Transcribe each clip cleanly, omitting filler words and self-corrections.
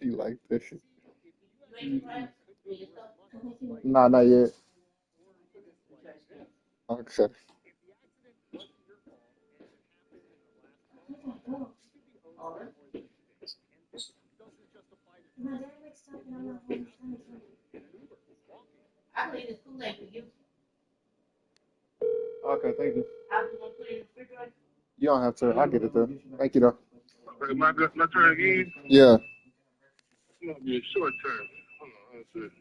You like this shit? Nah, not yet. Okay. Okay, thank you. You don't have to. I get it though. Thank you though. My turn again. Yeah. It's gonna be a short term. Hold on, let's see.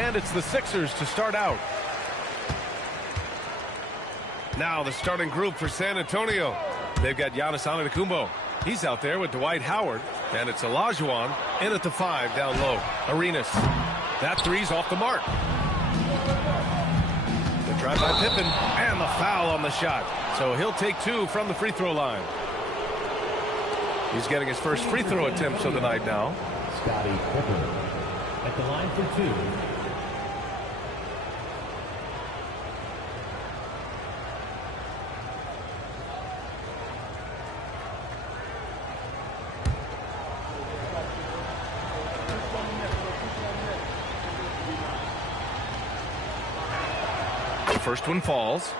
And it's the Sixers to start out. Now the starting group for San Antonio. They've got Giannis Antetokounmpo. He's out there with Dwight Howard. And it's Olajuwon in at the 5 down low. Arenas. That three's off the mark. The drive by Pippen. And the foul on the shot. So he'll take 2 from the free throw line. He's getting his first free throw attempts of the night now. Scottie Pippen at the line for 2. First one falls.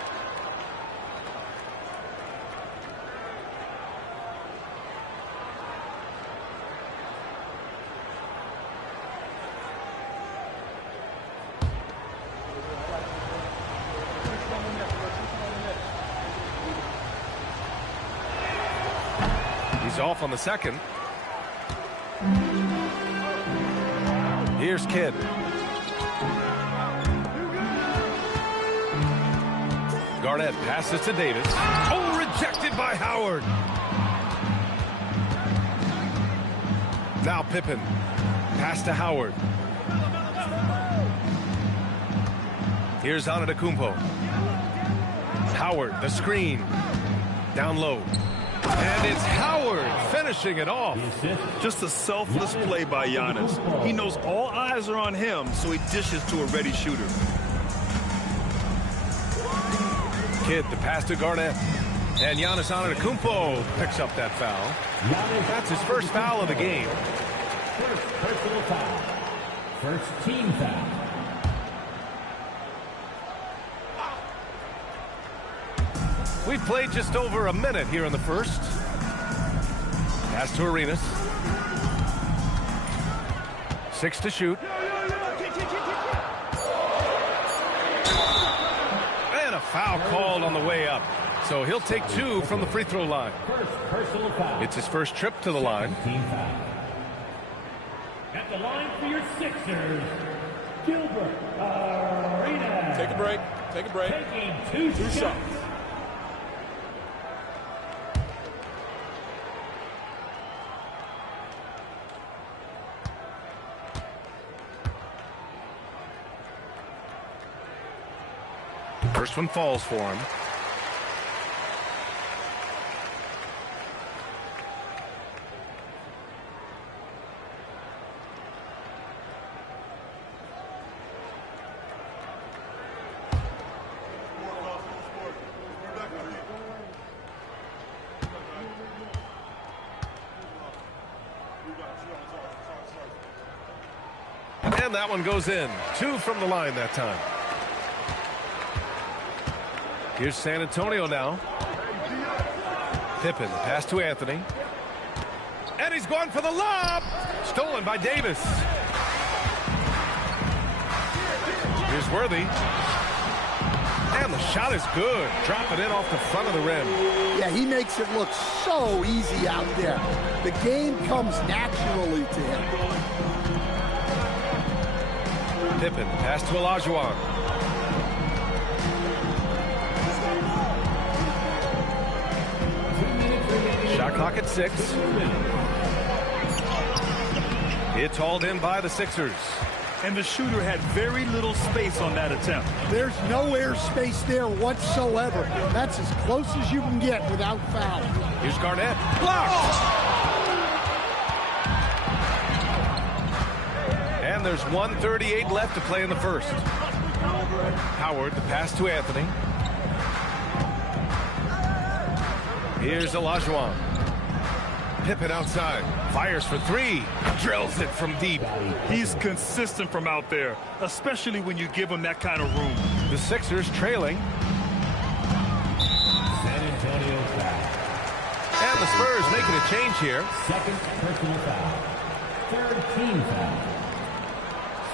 He's off on the second. Here's Kidd. Garnett passes to Davis. Oh, rejected by Howard. Now Pippen. Pass to Howard. Here's Antetokounmpo. Howard, the screen. Down low. And it's Howard finishing it off. Just a selfless play by Giannis. He knows all eyes are on him, so he dishes to a ready shooter. Kidd, the pass to Garnett. And Giannis Antetokounmpo picks up that foul. That's his first foul of the game. First personal foul. First team foul. We've played just over a minute here in the first. Pass to Arenas. 6 to shoot. And a foul called on the way up. So he'll take 2 from the free throw line. First personal foul. It's his first trip to the line. Team foul. At the line for your Sixers, Gilbert Arenas. Take a break. Take a break. Taking 2 shots. First one falls for him. And that one goes in. 2 from the line that time. Here's San Antonio now. Pippen, pass to Anthony. And he's going for the lob. Stolen by Davis. Here's Worthy. And the shot is good. Drop it in off the front of the rim. Yeah, he makes it look so easy out there. The game comes naturally to him. Pippen, pass to Olajuwon. Shot clock at 6. It's hauled in by the Sixers. And the shooter had very little space on that attempt. There's no air space there whatsoever. That's as close as you can get without foul. Here's Garnett. Blocked! And there's 1:38 left to play in the first. Howard, the pass to Anthony. Here's Olajuwon. Pippen outside. Fires for 3. Drills it from deep. He's consistent from out there, especially when you give him that kind of room. The Sixers trailing. San Antonio foul. And the Spurs making a change here. Second personal foul. Third team foul.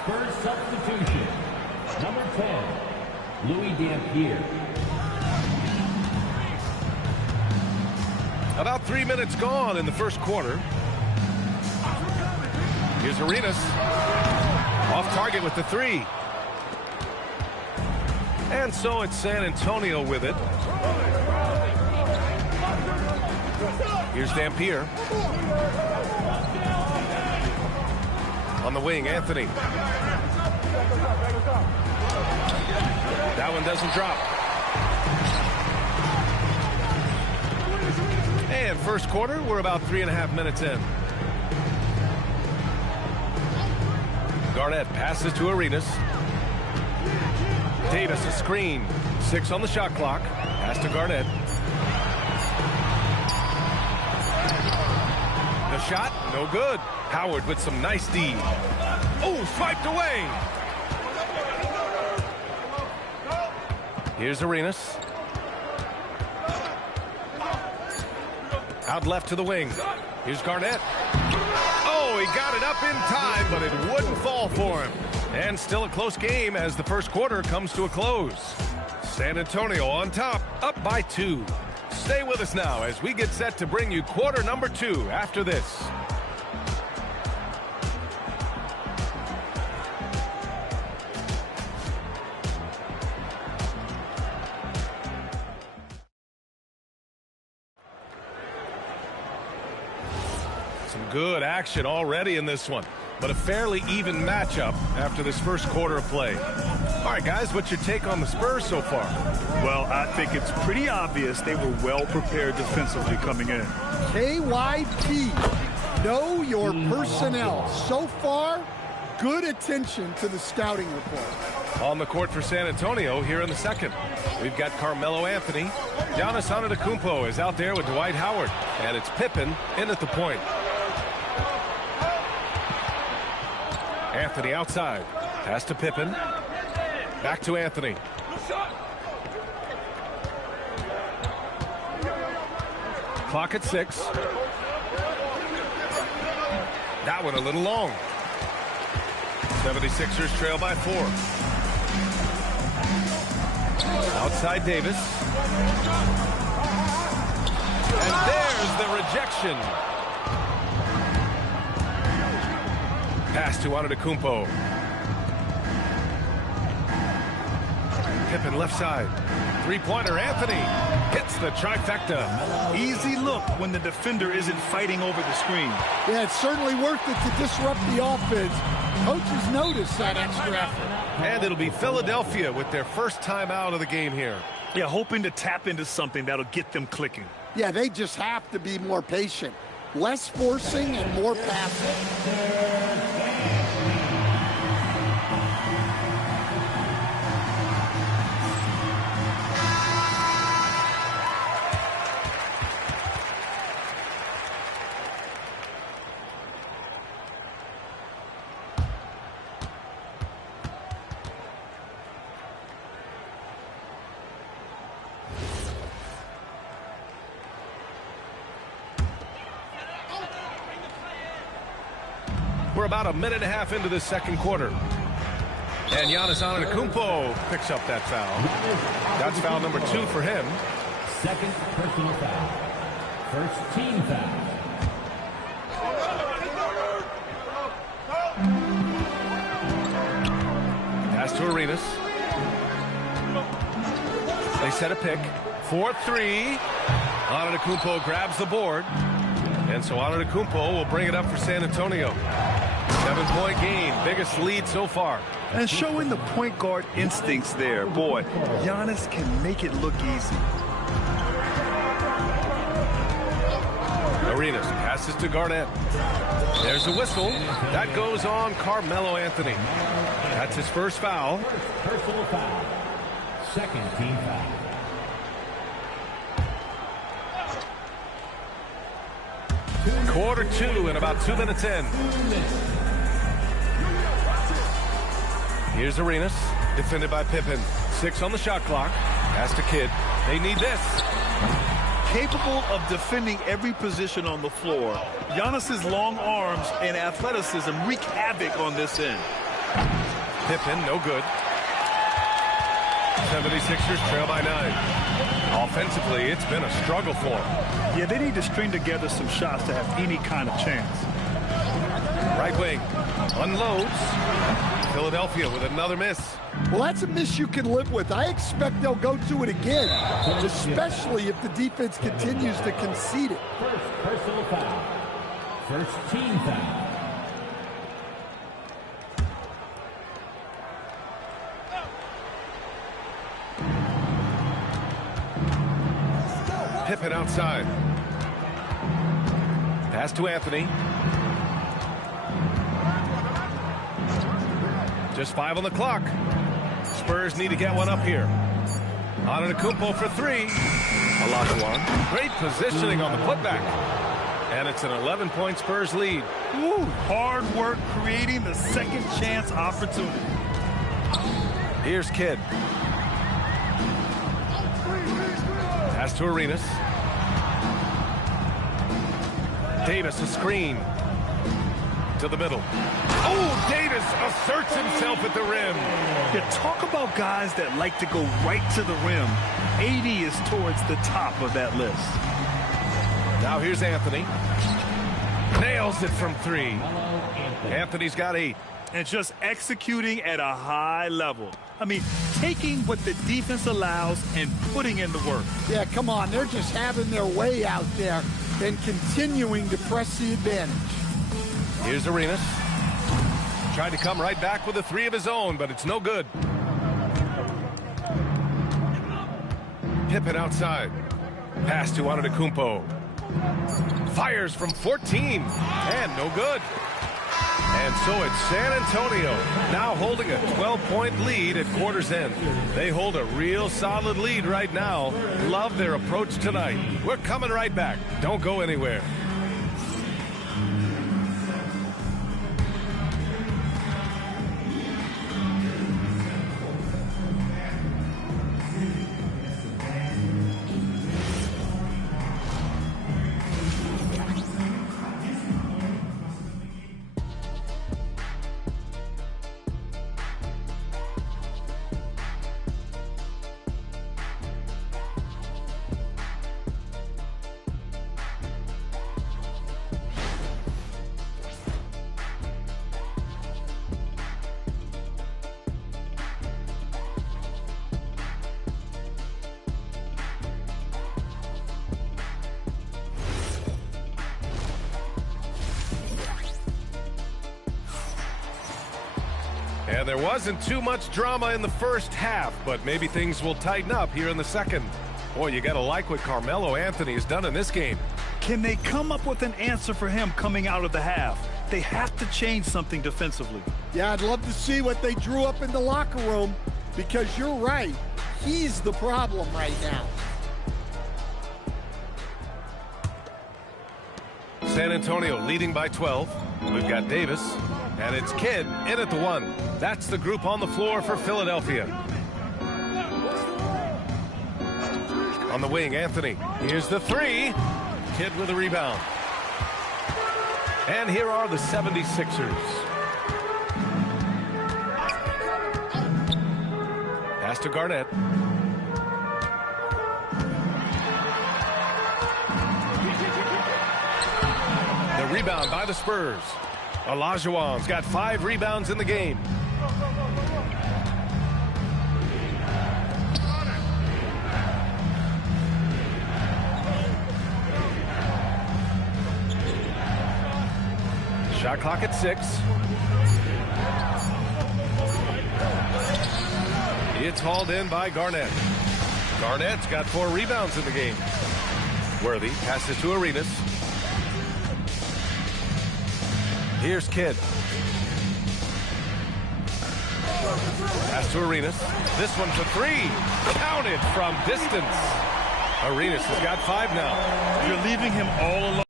Spurs substitution. Number 10, Louis Dampier. About 3 minutes gone in the first quarter. Here's Arenas. Off target with the three. And so it's San Antonio with it. Here's Dampier. On the wing, Anthony. That one doesn't drop. And first quarter, we're about 3.5 minutes in. Garnett passes to Arenas. Davis a screen. 6 on the shot clock. Pass to Garnett. The shot, no good. Howard with some nice D. Oh, swiped away. Here's Arenas. Out left to the wing. Here's Garnett. Oh, he got it up in time, but it wouldn't fall for him. And still a close game as the first quarter comes to a close. San Antonio on top, up by 2. Stay with us now as we get set to bring you quarter number 2 after this. Good action already in this one, but a fairly even matchup after this first quarter of play. All right, guys, what's your take on the Spurs so far? Well, I think it's pretty obvious they were well prepared defensively coming in. KYP, know your personnel. So far, good attention to the scouting report. On the court for San Antonio here in the second. We've got Carmelo Anthony. Giannis Antetokounmpo is out there with Dwight Howard, and it's Pippen in at the point. Anthony outside. Pass to Pippen. Back to Anthony. Clock at 6. That one a little long. 76ers trail by 4. Outside Davis. And there's the rejection. Pass to Antetokounmpo. Pippen left side. Three-pointer, Anthony hits the trifecta. Easy look when the defender isn't fighting over the screen. Yeah, it's certainly worth it to disrupt the offense. Coaches notice that extra effort. And it'll be Philadelphia with their first time out of the game here. Yeah, hoping to tap into something that'll get them clicking. Yeah, they just have to be more patient. Less forcing and more passing. We're about a minute and a half into this second quarter. And Giannis Antetokounmpo picks up that foul. That's foul number 2 for him. Second personal foul. First team foul. Pass to Arenas. They set a pick. 4-3. Antetokounmpo grabs the board. And so Antetokounmpo will bring it up for San Antonio. 7-point game, biggest lead so far. And showing the point guard instincts there. Boy, Giannis can make it look easy. Arenas passes to Garnett. There's a whistle. That goes on Carmelo Anthony. That's his first foul. Personal foul. Second team foul. Quarter 2 and about 2 minutes in. Here's Arenas, defended by Pippen. 6 on the shot clock. Pass to Kidd. They need this. Capable of defending every position on the floor, Giannis's long arms and athleticism wreak havoc on this end. Pippen, no good. 76ers trail by 9. Offensively, it's been a struggle for them. Yeah, they need to string together some shots to have any kind of chance. Right wing unloads. Philadelphia with another miss. Well, that's a miss you can live with. I expect they'll go to it again, especially if the defense continues to concede it. First personal foul. First team foul. Pippen outside. Pass to Anthony. Just 5 on the clock. Spurs need to get one up here. Antetokounmpo for 3. Olajuwon. Great positioning on the putback. And it's an 11-point Spurs lead. Woo, hard work creating the second chance opportunity. Here's Kidd. Pass to Arenas. Davis, a screen. To the middle. Oh, Davis asserts himself at the rim. Yeah, talk about guys that like to go right to the rim. AD is towards the top of that list. Now here's Anthony. Nails it from 3. Anthony's got 8. And just executing at a high level. I mean, taking what the defense allows and putting in the work. Yeah, come on. They're just having their way out there and continuing to press the advantage. Here's Arenas. Tried to come right back with a 3 of his own, but it's no good. Pippen outside. Pass to Antetokounmpo. Fires from 14. And no good. And so it's San Antonio now holding a 12-point lead at quarter's end. They hold a real solid lead right now. Love their approach tonight. We're coming right back. Don't go anywhere. And there wasn't too much drama in the first half, but maybe things will tighten up here in the second. Boy, you got to like what Carmelo Anthony has done in this game. Can they come up with an answer for him coming out of the half? They have to change something defensively. Yeah, I'd love to see what they drew up in the locker room, because you're right. He's the problem right now. San Antonio leading by 12. We've got Davis, and it's Kidd in at the 1. That's the group on the floor for Philadelphia. On the wing, Anthony. Here's the 3. Kidd with a rebound. And here are the 76ers. Pass to Garnett. The rebound by the Spurs. Olajuwon's got 5 rebounds in the game. Shot clock at 6. It's hauled in by Garnett. Garnett's got 4 rebounds in the game. Worthy passes to Arenas. Here's Kidd. Pass to Arenas. This one for 3. Counted from distance. Arenas has got 5 now. You're leaving him all alone.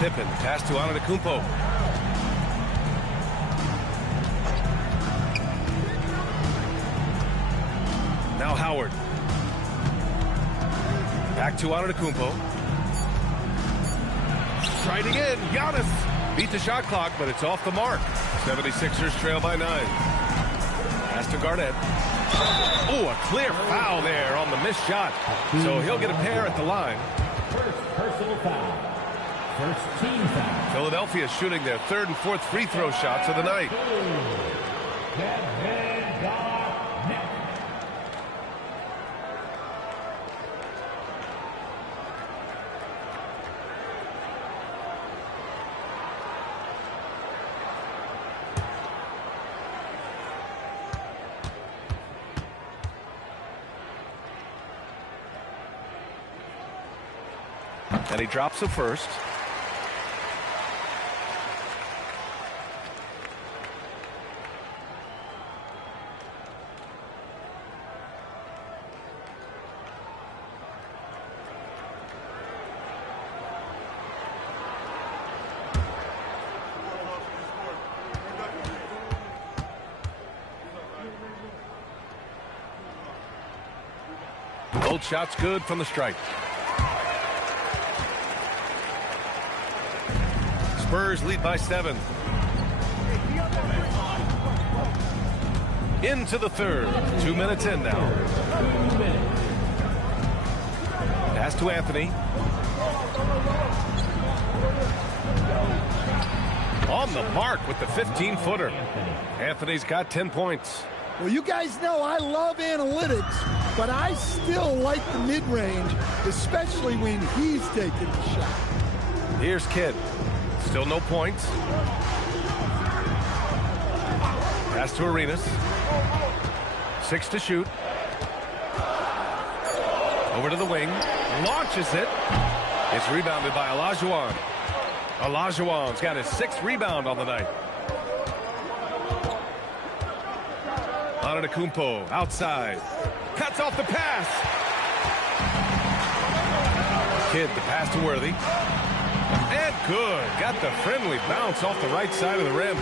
Pippen, pass to Antetokounmpo. Now Howard. Back to Antetokounmpo. Striding in, Giannis. Beat the shot clock, but it's off the mark. 76ers trail by 9. Pass to Garnett. Oh, a clear foul there on the missed shot. So he'll get a pair at the line. First personal foul. First team foul. Philadelphia shooting their third and fourth free throw shots of the night. Kevin Garnett. And he drops the first. Both shots good from the stripe. Spurs lead by 7. Into the third. 2 minutes in now. Pass to Anthony. On the mark with the 15-footer. Anthony's got 10 points. Well, you guys know I love analytics, but I still like the mid-range, especially when he's taking the shot. Here's Kidd. Still no points. Pass to Arenas. 6 to shoot. Over to the wing. Launches it. It's rebounded by Olajuwon. Olajuwon's got his 6th rebound on the night. Antetokounmpo outside. Cuts off the pass. Kidd the pass to Worthy. And good. Got the friendly bounce off the right side of the rim.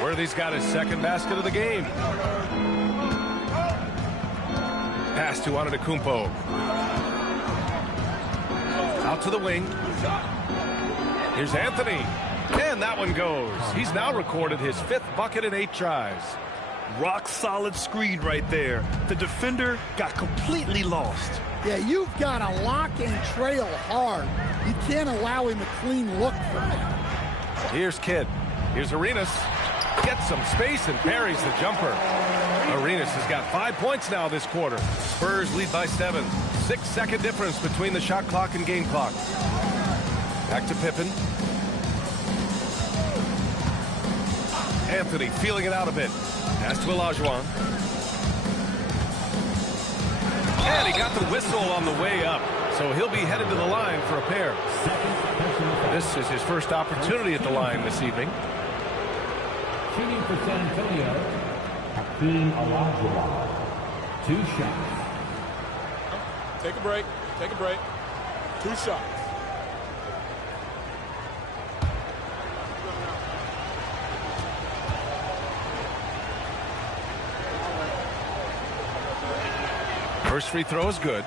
Worthy's got his 2nd basket of the game. Pass to Antetokounmpo. Out to the wing. Here's Anthony. And that one goes. He's now recorded his 5th bucket in 8 tries. Rock solid screen right there. The defender got completely lost. Yeah, you've got to lock and trail hard. You can't allow him a clean look from that. Here's Kidd. Here's Arenas. Gets some space and parries the jumper. Arenas has got 5 points now this quarter. Spurs lead by 7. 6-second difference between the shot clock and game clock. Back to Pippen. Anthony feeling it out a bit. Pass to Olajuwon. And he got the whistle on the way up. So he'll be headed to the line for a pair. This is his first opportunity at the line this evening. Shooting for San Antonio, Hakeem Olajuwon. 2 shots. Take a break. Take a break. 2 shots. First free throw is good.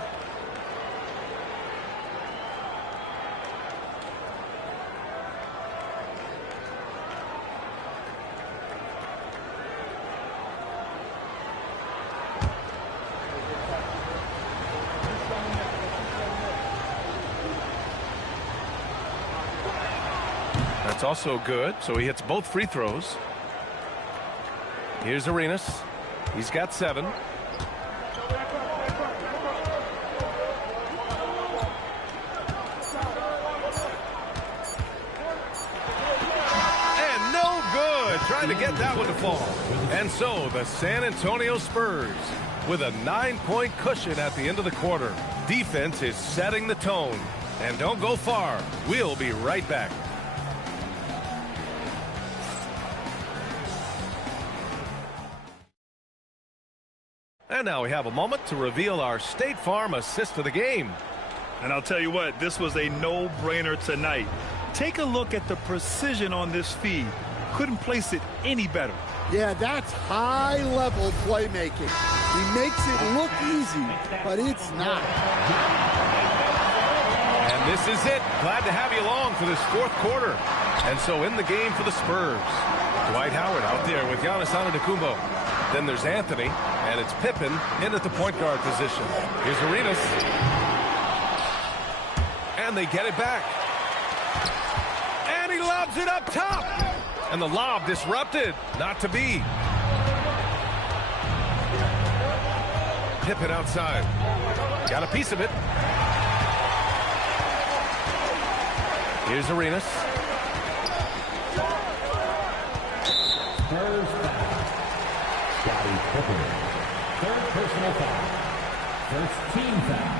That's also good, so he hits both free throws. Here's Arenas. He's got 7. Trying to get that one to fall. And so the San Antonio Spurs with a 9-point cushion at the end of the quarter. Defense is setting the tone. And don't go far. We'll be right back. And now we have a moment to reveal our State Farm assist of the game. And I'll tell you what, this was a no-brainer tonight. Take a look at the precision on this feed. Couldn't place it any better. Yeah, that's high-level playmaking. He makes it look easy, but it's not. And this is it. Glad to have you along for this 4th quarter. And so in the game for the Spurs, Dwight Howard out there with Giannis Antetokounmpo. Then there's Anthony, and it's Pippen in at the point guard position. Here's Arenas. And they get it back. lobs it up top. And the lob disrupted. Not to be. Pippen outside. Got a piece of it. Here's Arenas. Spurs foul. Scottie Pippen. Third personal foul. First team foul.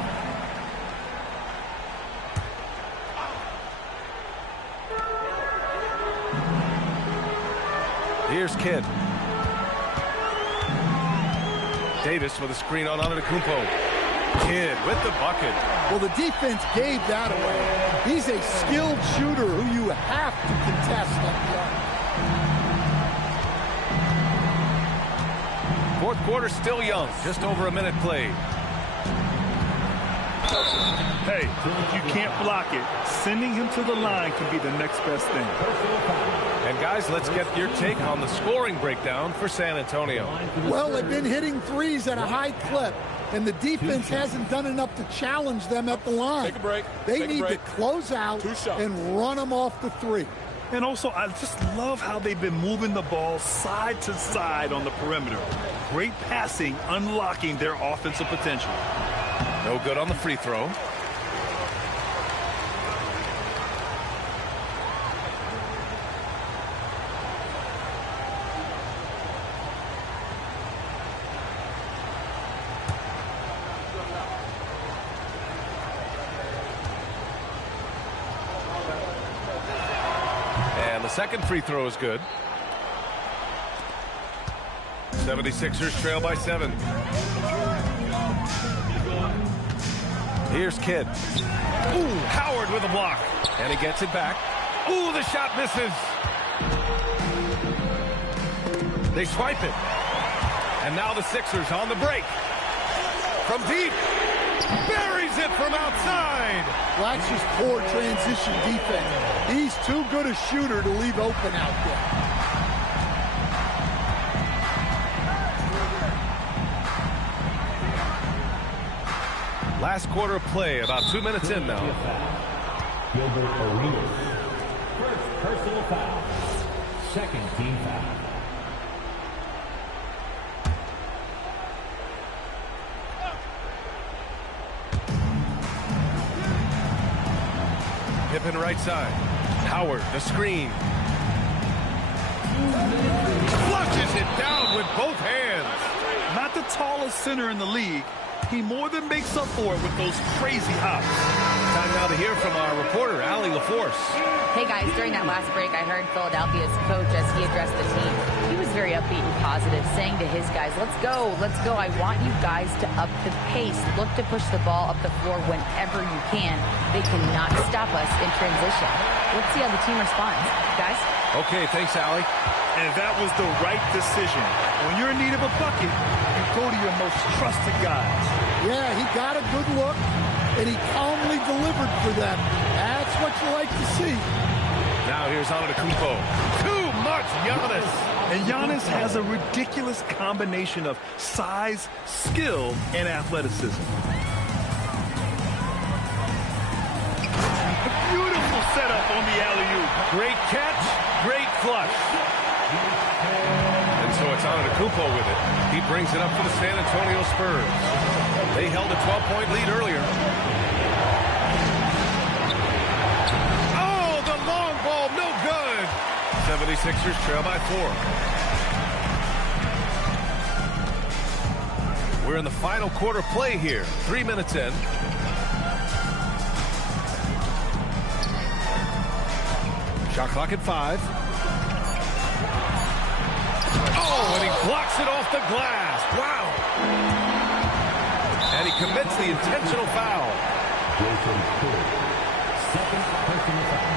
Here's Kidd. Davis with a screen on Antetokounmpo. Kidd with the bucket. Well, the defense gave that away. He's a skilled shooter who you have to contest at the arc. Fourth quarter still young. Just over a minute played. Hey, if you can't block it, sending him to the line can be the next best thing. And guys, let's get your take on the scoring breakdown for San Antonio. Well, they've been hitting threes at a high clip, and the defense hasn't done enough to challenge them at the line. Take a break. They need to close out and run them off the three. And also, I just love how they've been moving the ball side to side on the perimeter. Great passing, unlocking their offensive potential. No good on the free throw. And the second free throw is good. 76ers trail by 7. Here's Kidd. Ooh, Howard with a block. And he gets it back. Ooh, the shot misses. They swipe it. And now the Sixers on the break. From deep. Buries it from outside. Well, that's just poor transition defense. He's too good a shooter to leave open out there. Last quarter of play, about 2 minutes in now. Gilbert Arenas. First personal foul. Second team foul. Pippen right side. Howard, the screen. Flushes it down with both hands. Not the tallest center in the league. He more than makes up for it with those crazy hops. Time now to hear from our reporter, Allie LaForce. Hey guys, during that last break, I heard Philadelphia's coach as he addressed the team. He was very upbeat and positive, saying to his guys, let's go. I want you guys to up the pace. Look to push the ball up the floor whenever you can. They cannot stop us in transition. Let's see how the team responds. Guys? Okay, thanks, Allie. And that was the right decision. When you're in need of a bucket, you go to your most trusted guys. Yeah, he got a good look, and he calmly delivered for them. That's what you like to see. Now here's Antetokounmpo. Too much Giannis. And Giannis has a ridiculous combination of size, skill, and athleticism. Beautiful setup on the alley-oop. Great catch, great flush. And so it's Antetokounmpo with it. He brings it up for the San Antonio Spurs. They held a 12-point lead earlier. Oh, the long ball, no good. 76ers trail by 4. We're in the final quarter play here. 3 minutes in. Shot clock at 5. Oh, and he blocks it off the glass. Wow. And he commits the intentional foul. Jason Kidd. Second personal foul.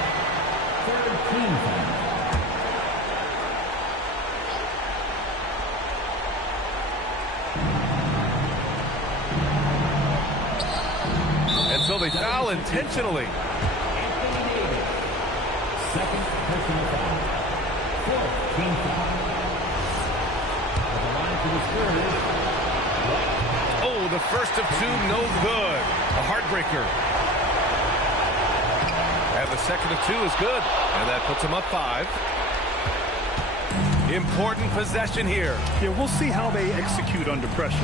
Third team foul. And so they foul intentionally. Second personal foul. Fourth team foul. At the line for the Spurs. Oh, the first of 2, no good. A heartbreaker. And the second of 2 is good. And that puts them up 5. Important possession here. Yeah, we'll see how they execute under pressure.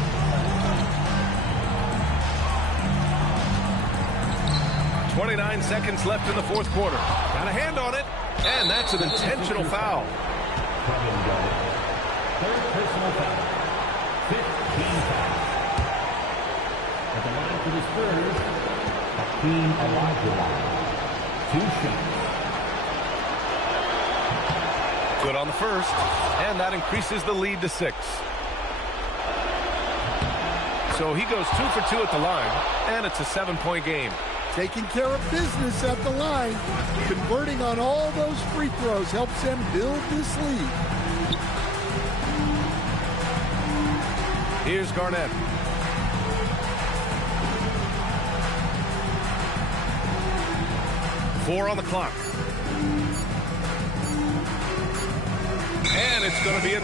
.29 seconds left in the fourth quarter. Got a hand on it, and that's an intentional foul. Third personal foul. 15 foul. At the line for the Spurs, Hakeem Olajuwon. 2 shots. Good on the first, and that increases the lead to 6. So he goes 2 for 2 at the line, and it's a 7-point game. Taking care of business at the line. Converting on all those free throws helps them build this lead. Here's Garnett. Four on the clock. And it's going to be a...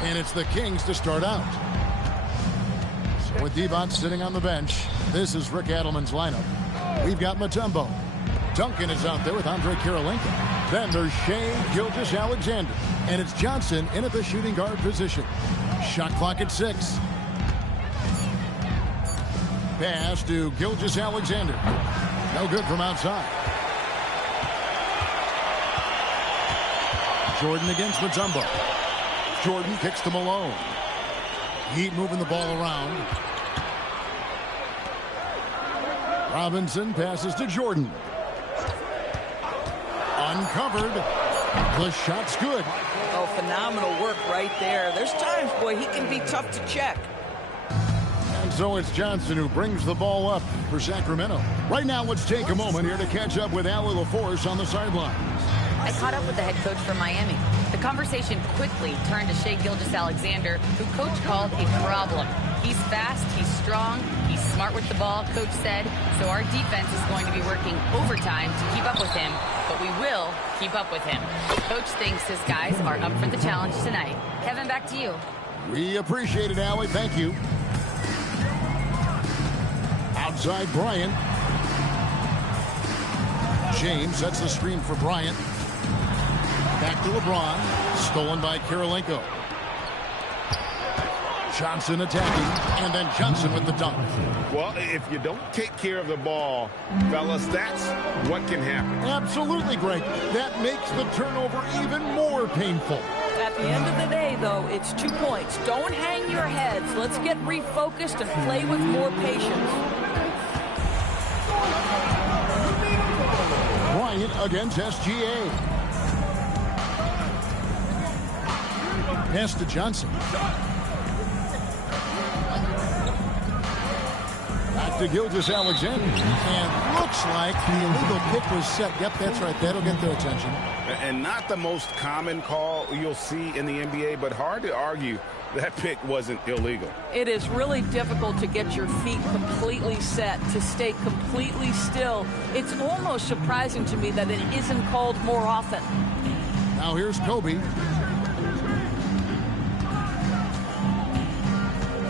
And it's the Kings to start out. So with Divac sitting on the bench, this is Rick Adelman's lineup. We've got Mutombo. Duncan is out there with Andre Kirilenko. Then there's Shai Gilgeous-Alexander. And it's Johnson in at the shooting guard position. Shot clock at 6. Pass to Gilgeous-Alexander. No good from outside. Jordan against Mutombo. Jordan kicks to Malone. Heat moving the ball around. Robinson passes to Jordan. Uncovered. The shot's good. Oh, phenomenal work right there. There's times, boy, he can be tough to check. And so it's Johnson who brings the ball up for Sacramento. Right now, let's take a moment here to catch up with Allie LaForce on the sideline. I caught up with the head coach from Miami. The conversation quickly turned to Shai Gilgeous-Alexander, who coach called a problem. He's fast, he's strong, he's smart with the ball, coach said. So our defense is going to be working overtime to keep up with him, but we will keep up with him. Coach thinks his guys are up for the challenge tonight. Kevin, back to you. We appreciate it, Allie. Thank you. Outside Bryant. James sets the screen for Bryant. Back to LeBron. Stolen by Kirilenko. Johnson attacking, and then Johnson with the dunk. Well, if you don't take care of the ball, fellas, that's what can happen. Absolutely, Greg. That makes the turnover even more painful. At the end of the day, though, it's 2 points. Don't hang your heads. Let's get refocused and play with more patience. Bryant against SGA. Pass to Johnson. Back to Gilgeous-Alexander. And looks like the illegal pick was set. Yep, that's right. That'll get their attention. And not the most common call you'll see in the NBA, but hard to argue that pick wasn't illegal. It is really difficult to get your feet completely set, to stay completely still. It's almost surprising to me that it isn't called more often. Now here's Kobe.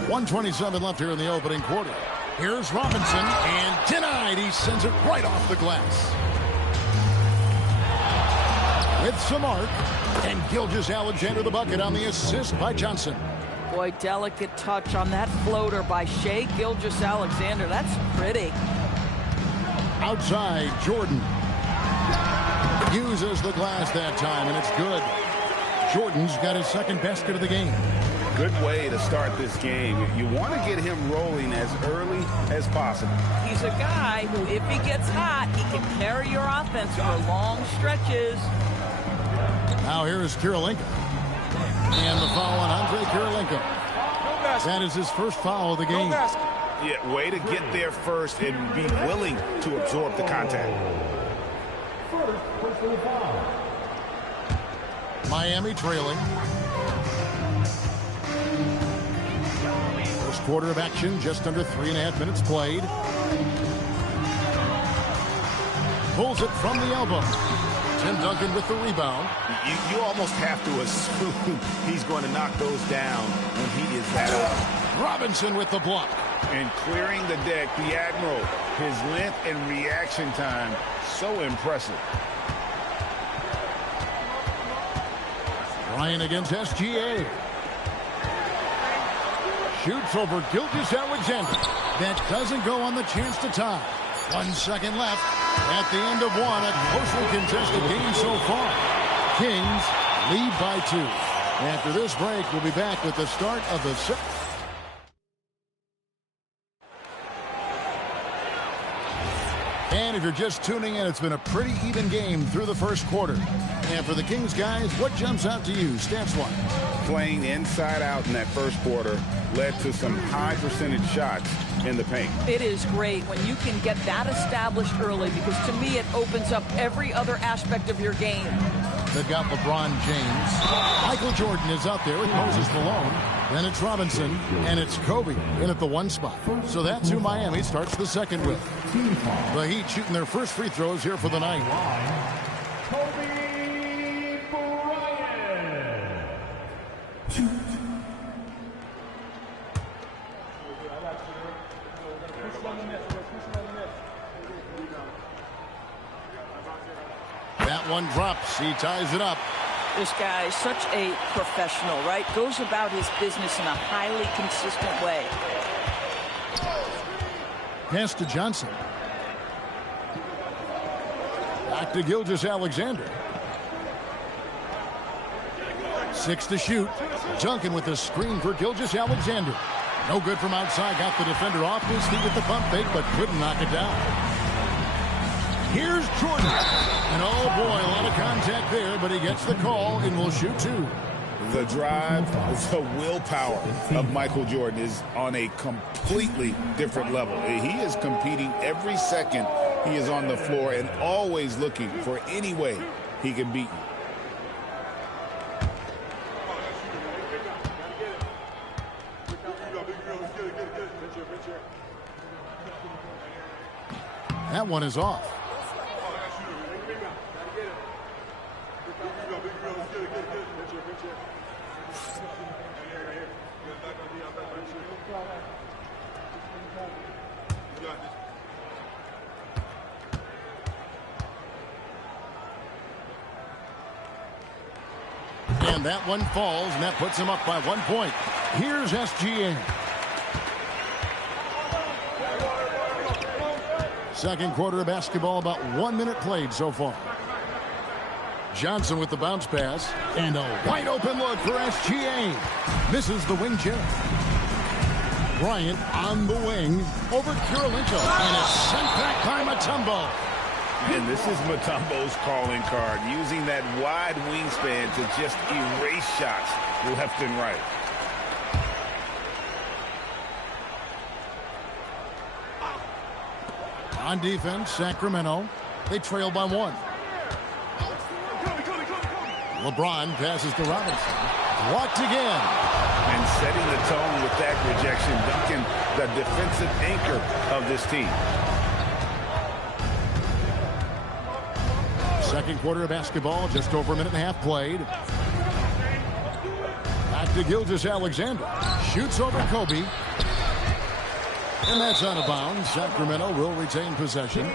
1:27 left here in the opening quarter. Here's Robinson, and denied. He sends it right off the glass. With some arc, and Gilgeous-Alexander the bucket on the assist by Johnson. Boy, delicate touch on that floater by Shai Gilgeous-Alexander. That's pretty. Outside, Jordan. Uses the glass that time, and it's good. Jordan's got his second basket of the game. Good way to start this game. You want to get him rolling as early as possible. He's a guy who, if he gets hot, he can carry your offense for long stretches. Now here's Kirilenko. And the foul on Andre Kirilenko. That is his first foul of the game. Yeah, way to get there first and be willing to absorb the contact. Miami trailing. First quarter of action, just under 3.5 minutes played. Pulls it from the elbow. Tim Duncan with the rebound. You almost have to assume he's going to knock those down when he is that open. Robinson with the block. And clearing the deck, the Admiral, his length and reaction time, so impressive. Ryan against SGA. Shoots over Gilgeous-Alexander. That doesn't go on the chance to tie. 1 second left. At the end of one, a closely contested game so far. Kings lead by 2. After this break, we'll be back with the start of the second. And if you're just tuning in, it's been a pretty even game through the first quarter. And for the Kings guys, what jumps out to you, stats-wise? Playing inside out in that first quarter led to some high percentage shots in the paint. It is great when you can get that established early, because to me it opens up every other aspect of your game. They've got LeBron James. Michael Jordan is out there with Moses Malone. Then it's Robinson, and it's Kobe in at the 1 spot. So that's who Miami starts the second with. The Heat shooting their first free throws here for the night. Kobe Bryant. That one drops. He ties it up. This guy is such a professional, right? Goes about his business in a highly consistent way. Pass to Johnson. Back to Gilgeous-Alexander. 6 to shoot. Duncan with the screen for Gilgeous-Alexander. No good from outside. Got the defender off his feet with the pump fake, but couldn't knock it down. Here's Jordan. And oh boy, a lot of contact there, but he gets the call and will shoot 2. The drive, the willpower of Michael Jordan is on a completely different level. He is competing every second he is on the floor and always looking for any way he can beat you. That one is off. And that one falls, and that puts him up by 1 point. Here's SGA. Second quarter of basketball, about 1 minute played so far. Johnson with the bounce pass, and a wide open look for SGA. Misses the wing chair. Bryant on the wing over Kirilenko, and it's sent back by Mutombo. And this is Mutombo's calling card, using that wide wingspan to just erase shots left and right. On defense, Sacramento, they trail by 1. LeBron passes to Robinson. Blocked again. And setting the tone with that rejection, Duncan, the defensive anchor of this team. Second quarter of basketball, just over a minute and a half played. Back to Gilgeous-Alexander. Shoots over Kobe. And that's out of bounds. Sacramento will retain possession.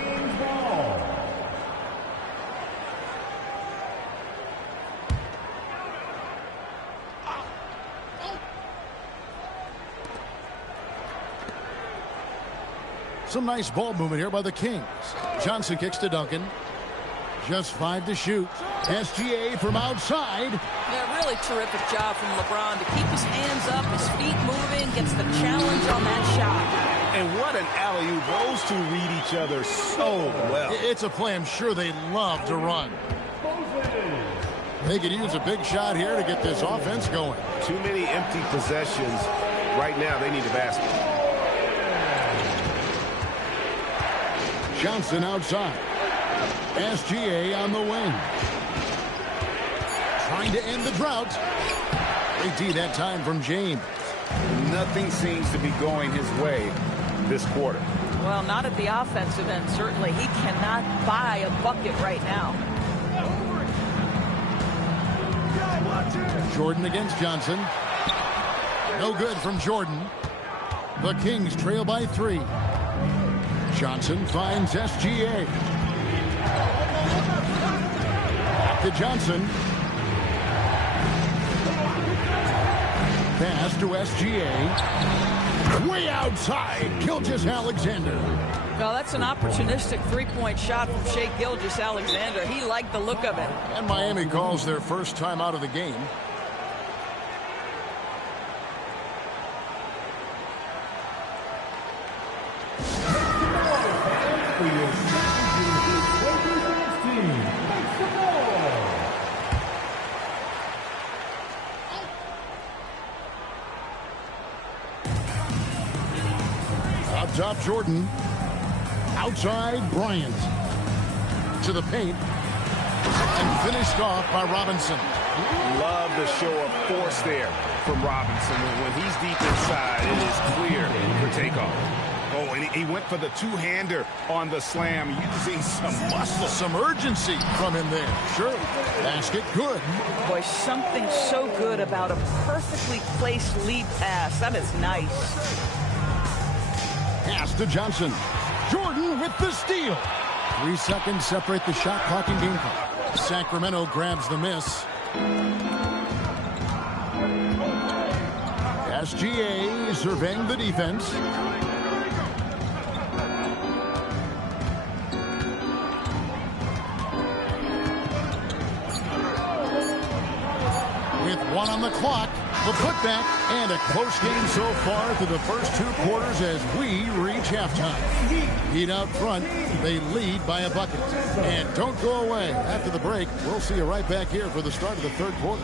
Some nice ball movement here by the Kings. Johnson kicks to Duncan. Just 5 to shoot. SGA from outside. Yeah, really terrific job from LeBron to keep his hands up, his feet moving, gets the challenge on that shot. And what an alley-oop. Those two read each other so well. It's a play I'm sure they love to run. They could use a big shot here to get this offense going. Too many empty possessions. Right now, they need a basket. Johnson outside. SGA on the wing. Trying to end the drought. AD that time from James. Nothing seems to be going his way this quarter. Well, not at the offensive end, certainly. He cannot buy a bucket right now. Jordan against Johnson. No good from Jordan. The Kings trail by 3. Johnson finds SGA. Back to Johnson. Pass to SGA. Way outside, Gilgeous-Alexander. Well, that's an opportunistic three-point shot from Shai Gilgeous-Alexander. He liked the look of it. And Miami calls their first time out of the game. Up top, Jordan. Outside, Bryant. To the paint. And finished off by Robinson. Love the show of force there from Robinson. When he's deep inside, it is clear for takeoff. Oh, and he went for the two-hander on the slam, using some muscle. Some urgency from him there. Sure. Basket good. Boy, something so good about a perfectly placed lead pass. That is nice. Pass to Johnson. Jordan with the steal. 3 seconds separate the shot clock and game clock. Sacramento grabs the miss. SGA surveying the defense. With 1 on the clock, the putback, and a close game so far through the first 2 quarters as we reach halftime. Heat out front, they lead by a bucket. And don't go away. After the break, we'll see you right back here for the start of the third quarter.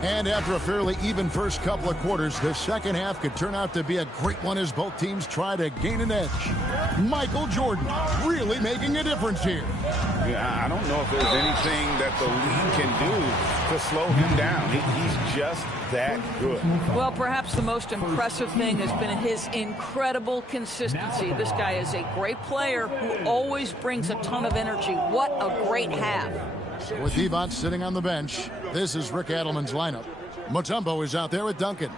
And after a fairly even first couple of quarters, the second half could turn out to be a great one as both teams try to gain an edge. Michael Jordan really making a difference here. Yeah, I don't know if there's anything that the league can do to slow him down. He's just that good. Well, perhaps the most impressive thing has been his incredible consistency. This guy is a great player who always brings a ton of energy. What a great half. With Divac sitting on the bench, this is Rick Adelman's lineup. Mutombo is out there with Duncan.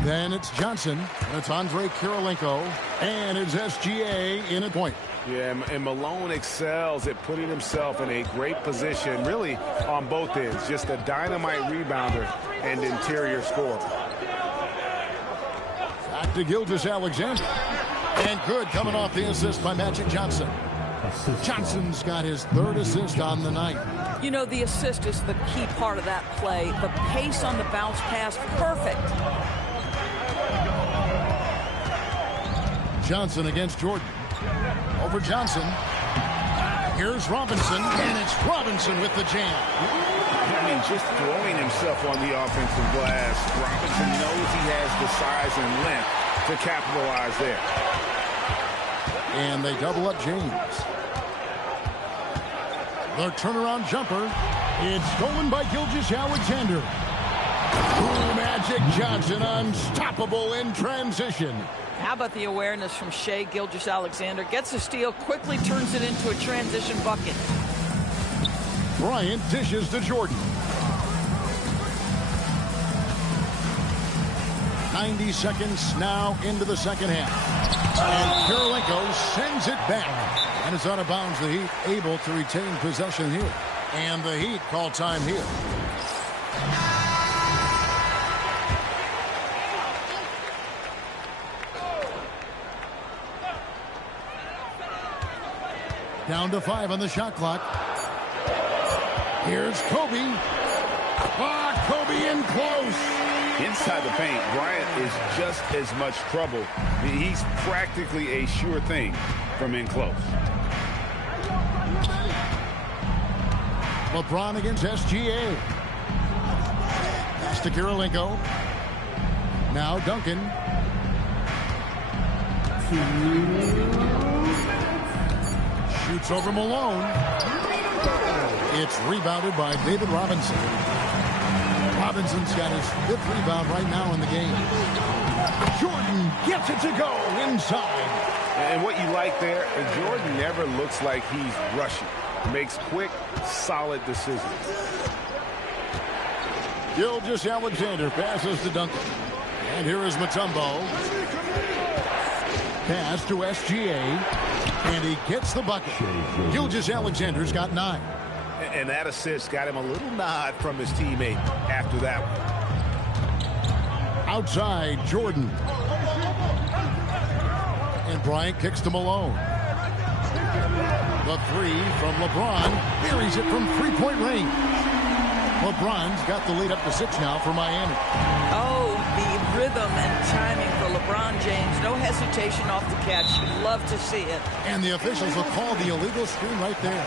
Then it's Johnson, and it's Andre Kirilenko, and it's SGA in a point. Yeah, and Malone excels at putting himself in a great position, really on both ends. Just a dynamite rebounder and interior scorer. Back to Gilgeous-Alexander. And good coming off the assist by Magic Johnson. Johnson's got his third assist on the night. You know, the assist is the key part of that play. The pace on the bounce pass, perfect. Johnson against Jordan. Over Johnson. Here's Robinson, and it's Robinson with the jam. I mean, just throwing himself on the offensive glass. Robinson knows he has the size and length to capitalize there. And they double up James. The turnaround jumper. It's stolen by Gilgeous-Alexander. Magic Johnson unstoppable in transition. How about the awareness from Shai Gilgeous-Alexander? Gets a steal, quickly turns it into a transition bucket. Bryant dishes to Jordan. 90 seconds now into the second half. And Kirilenko sends it back. And it's out of bounds. The Heat able to retain possession here. And the Heat call time here. Down to 5 on the shot clock. Here's Kobe. Kobe in close. Inside the paint, Bryant is just as much trouble. He's practically a sure thing from in close. LeBron against SGA. Pass to Kirilenko. Now Duncan. Shoots over Malone. It's rebounded by David Robinson. Robinson's got his 5th rebound right now in the game. Jordan gets it to go inside. And what you like there, Jordan never looks like he's rushing. Makes quick, solid decisions. Gilgeous-Alexander passes to Duncan. And here is Mutombo. Pass to SGA. And he gets the bucket. Gilgeous-Alexander's got 9. And that assist got him a little nod from his teammate after that one. Outside, Jordan. And Bryant kicks to Malone. The 3 from LeBron. Buries it from 3-point range. LeBron's got the lead up to 6 now for Miami. Oh, the rhythm and timing for LeBron James. No hesitation off the catch. Love to see it. And the officials will call the illegal screen right there.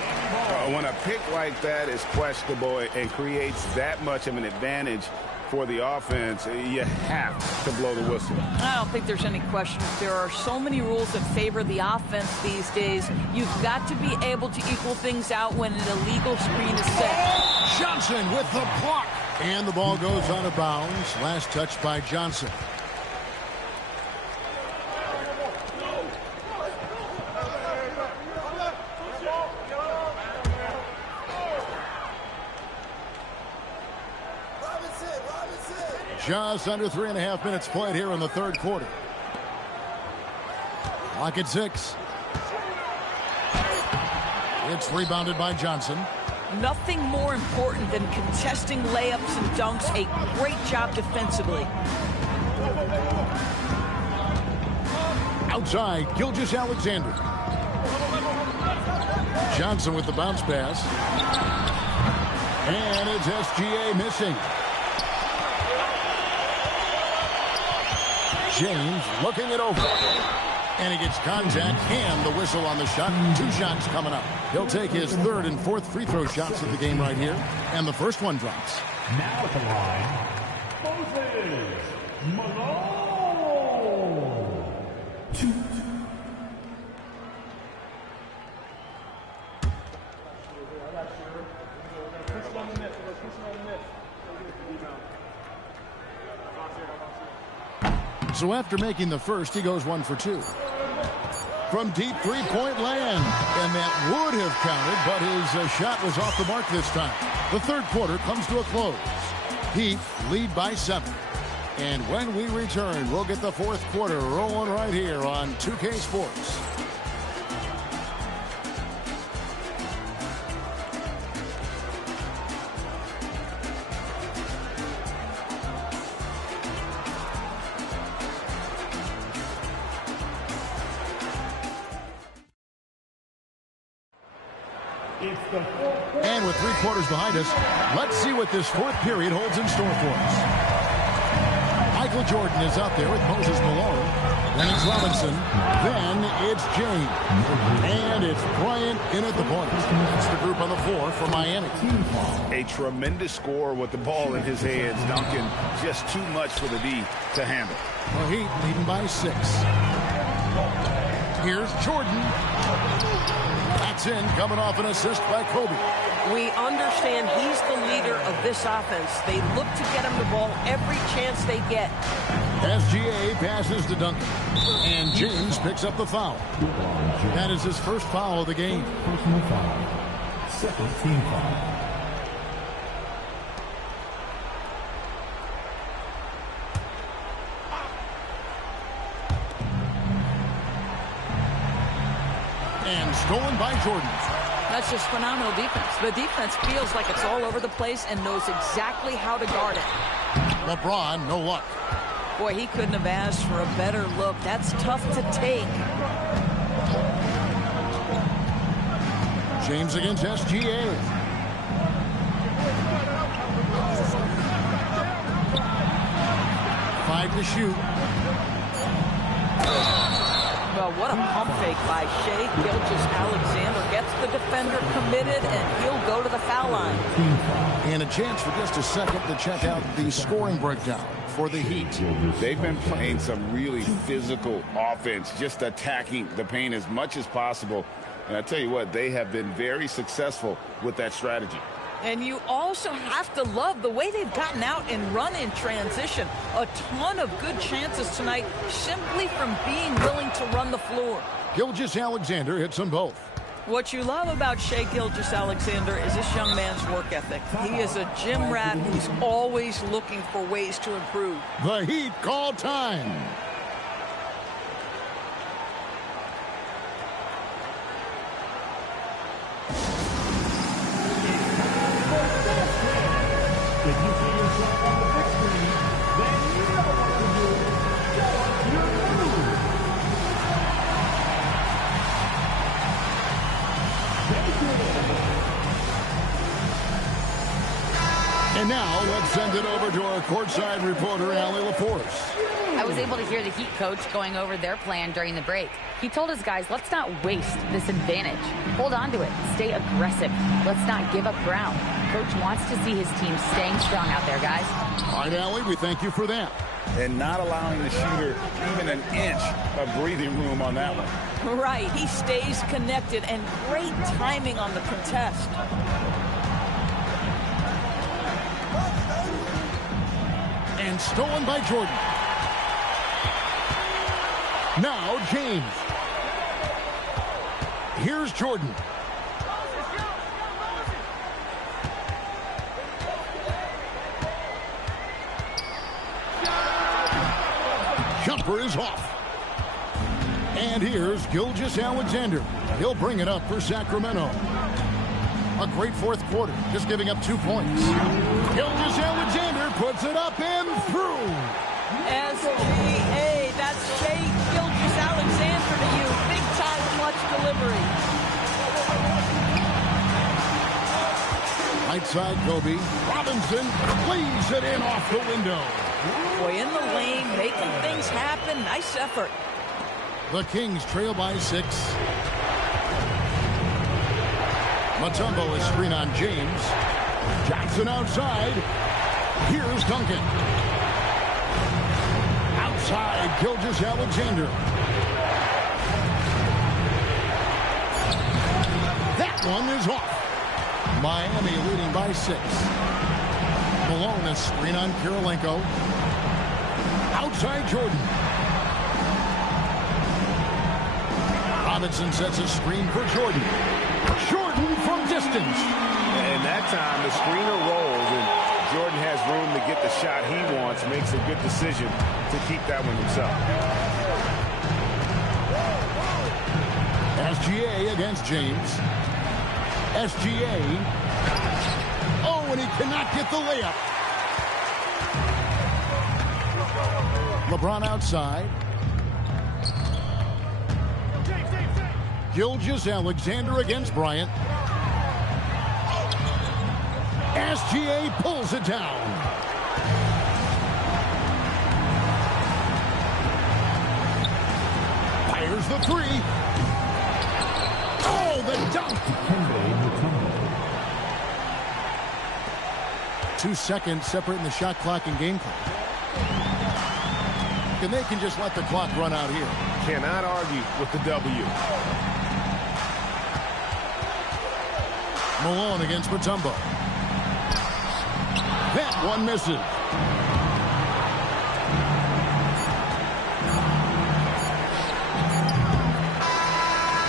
When a pick like that is questionable and creates that much of an advantage for the offense, you have to blow the whistle. I don't think there's any question. There are so many rules that favor the offense these days. You've got to be able to equal things out when an illegal screen is set. Johnson with the block. And the ball goes out of bounds. Last touch by Johnson. Just under 3.5 minutes played here in the third quarter. Clock at 6. It's rebounded by Johnson. Nothing more important than contesting layups and dunks. A great job defensively. Outside, Gilgeous-Alexander. Johnson with the bounce pass. And it's SGA missing. James looking it over. And he gets contact and the whistle on the shot. 2 shots coming up. He'll take his 3rd and 4th free throw shots of the game right here. And the first one drops. Now at the line, Moses Malone. 2. So after making the first, he goes 1 for 2. From deep three-point land. And that would have counted, but his shot was off the mark this time. The third quarter comes to a close. Heat lead by 7. And when we return, we'll get the fourth quarter rolling right here on 2K Sports. And with 3 quarters behind us, let's see what this fourth period holds in store for us. Michael Jordan is out there with Moses Malone. Then it's Robinson. Then it's James. And it's Bryant in at the point. It's the group on the floor for Miami. A tremendous score with the ball in his hands. Duncan, just too much for the D to handle. The Heat leading by 6. Here's Jordan. That's in, coming off an assist by Kobe. We understand he's the leader of this offense. They look to get him the ball every chance they get. SGA passes to Duncan. And James picks up the foul. That is his first foul of the game. Personal foul. Second team foul. And stolen by Jordan. That's just phenomenal defense. The defense feels like it's all over the place and knows exactly how to guard it. LeBron, no luck. Boy, he couldn't have asked for a better look. That's tough to take. James against SGA. Five to shoot. Well, what a pump fake by Shai Gilgeous-Alexander. Gets the defender committed, and he'll go to the foul line. And a chance for just a second to check out the scoring breakdown for the Heat. They've been playing some really physical offense, just attacking the paint as much as possible. And I tell you what, they have been very successful with that strategy. And you also have to love the way they've gotten out and run in transition. A ton of good chances tonight simply from being willing to run the floor. Gilgeous-Alexander hits them both. What you love about Shai Gilgeous-Alexander is this young man's work ethic. He is a gym rat who's always looking for ways to improve. The Heat call time. And now, let's send it over to our courtside reporter, Allie LaForce. I was able to hear the Heat coach going over their plan during the break. He told his guys, let's not waste this advantage. Hold on to it. Stay aggressive. Let's not give up ground. Coach wants to see his team staying strong out there, guys. All right, Allie, we thank you for that. And not allowing the shooter even an inch of breathing room on that one. Right. He stays connected, and great timing on the contest. And stolen by Jordan. Now James. Here's Jordan. Jumper is off. And here's Gilgeous-Alexander. He'll bring it up for Sacramento. A great fourth quarter, just giving up 2 points. Gilgeous-Alexander puts it up and through. SGA, that's Shai Gilgeous-Alexander to you. Big time clutch delivery. Right side, Kobe. Robinson leaves it in off the window. Boy, in the lane, making things happen. Nice effort. The Kings trail by 6. Mutombo is screen on James. Jackson outside. Here's Duncan. Outside, Gilgeous-Alexander. That one is off. Miami leading by 6. Malone, a screen on Kirilenko. Outside Jordan. Robinson sets a screen for Jordan. Jordan from distance. And that time the screener rolls and Jordan has room to get the shot he wants. Makes a good decision to keep that one himself. SGA against James. SGA. Oh, and he cannot get the layup. LeBron outside. Gilgeous-Alexander against Bryant. SGA pulls it down. Fires the 3. Oh, the dunk. 2 seconds separating the shot clock and game clock. And they can just let the clock run out here. Cannot argue with the W. Malone against Mutombo. That one misses.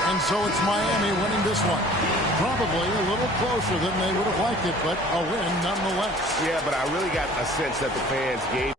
And so it's Miami winning this one. Probably a little closer than they would have liked it, but a win nonetheless. Yeah, but I really got a sense that the fans gave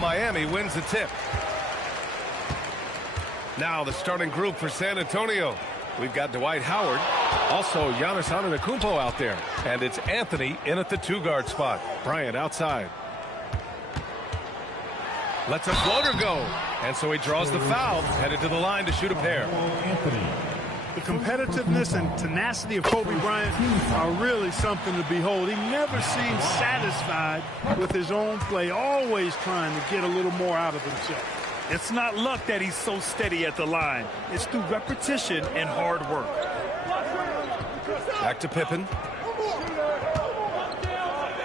Miami wins the tip. Now the starting group for San Antonio. We've got Dwight Howard, also Giannis Antetokounmpo out there, and it's Anthony in at the 2-guard spot. Bryant outside. Lets a floater go, and so he draws the foul, headed to the line to shoot a pair. The competitiveness and tenacity of Kobe Bryant are really something to behold. He never seems satisfied with his own play, always trying to get a little more out of himself. It's not luck that he's so steady at the line. It's through repetition and hard work. Back to Pippen.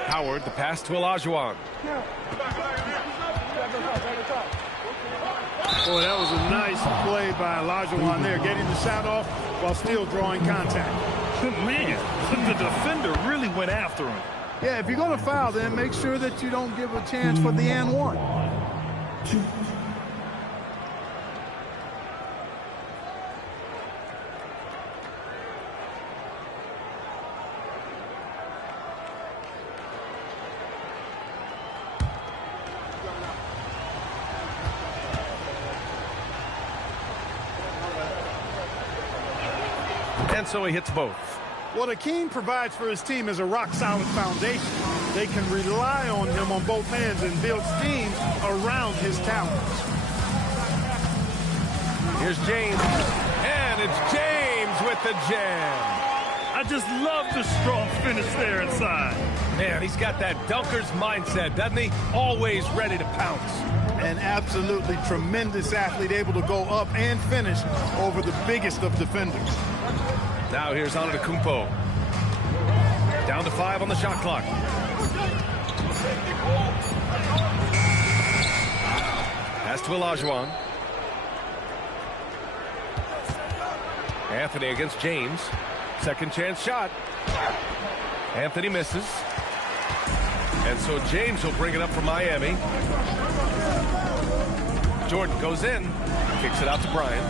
Howard, the pass to Olajuwon. Boy, that was a nice play by Olajuwon there, getting the shot off while still drawing contact. Man, the defender really went after him. Yeah, if you're going to foul, then make sure that you don't give a chance for the and one. And so he hits both. What Akeem provides for his team is a rock-solid foundation. They can rely on him on both ends and build schemes around his talents. Here's James, and it's James with the jam. I just love the strong finish there inside. Man, he's got that dunker's mindset, doesn't he? Always ready to pounce. An absolutely tremendous athlete, able to go up and finish over the biggest of defenders. Now here's Antetokounmpo. Down to 5 on the shot clock. Pass to Olajuwon. Anthony against James. Second chance shot. Anthony misses. And so James will bring it up for Miami. Jordan goes in. Kicks it out to Bryant.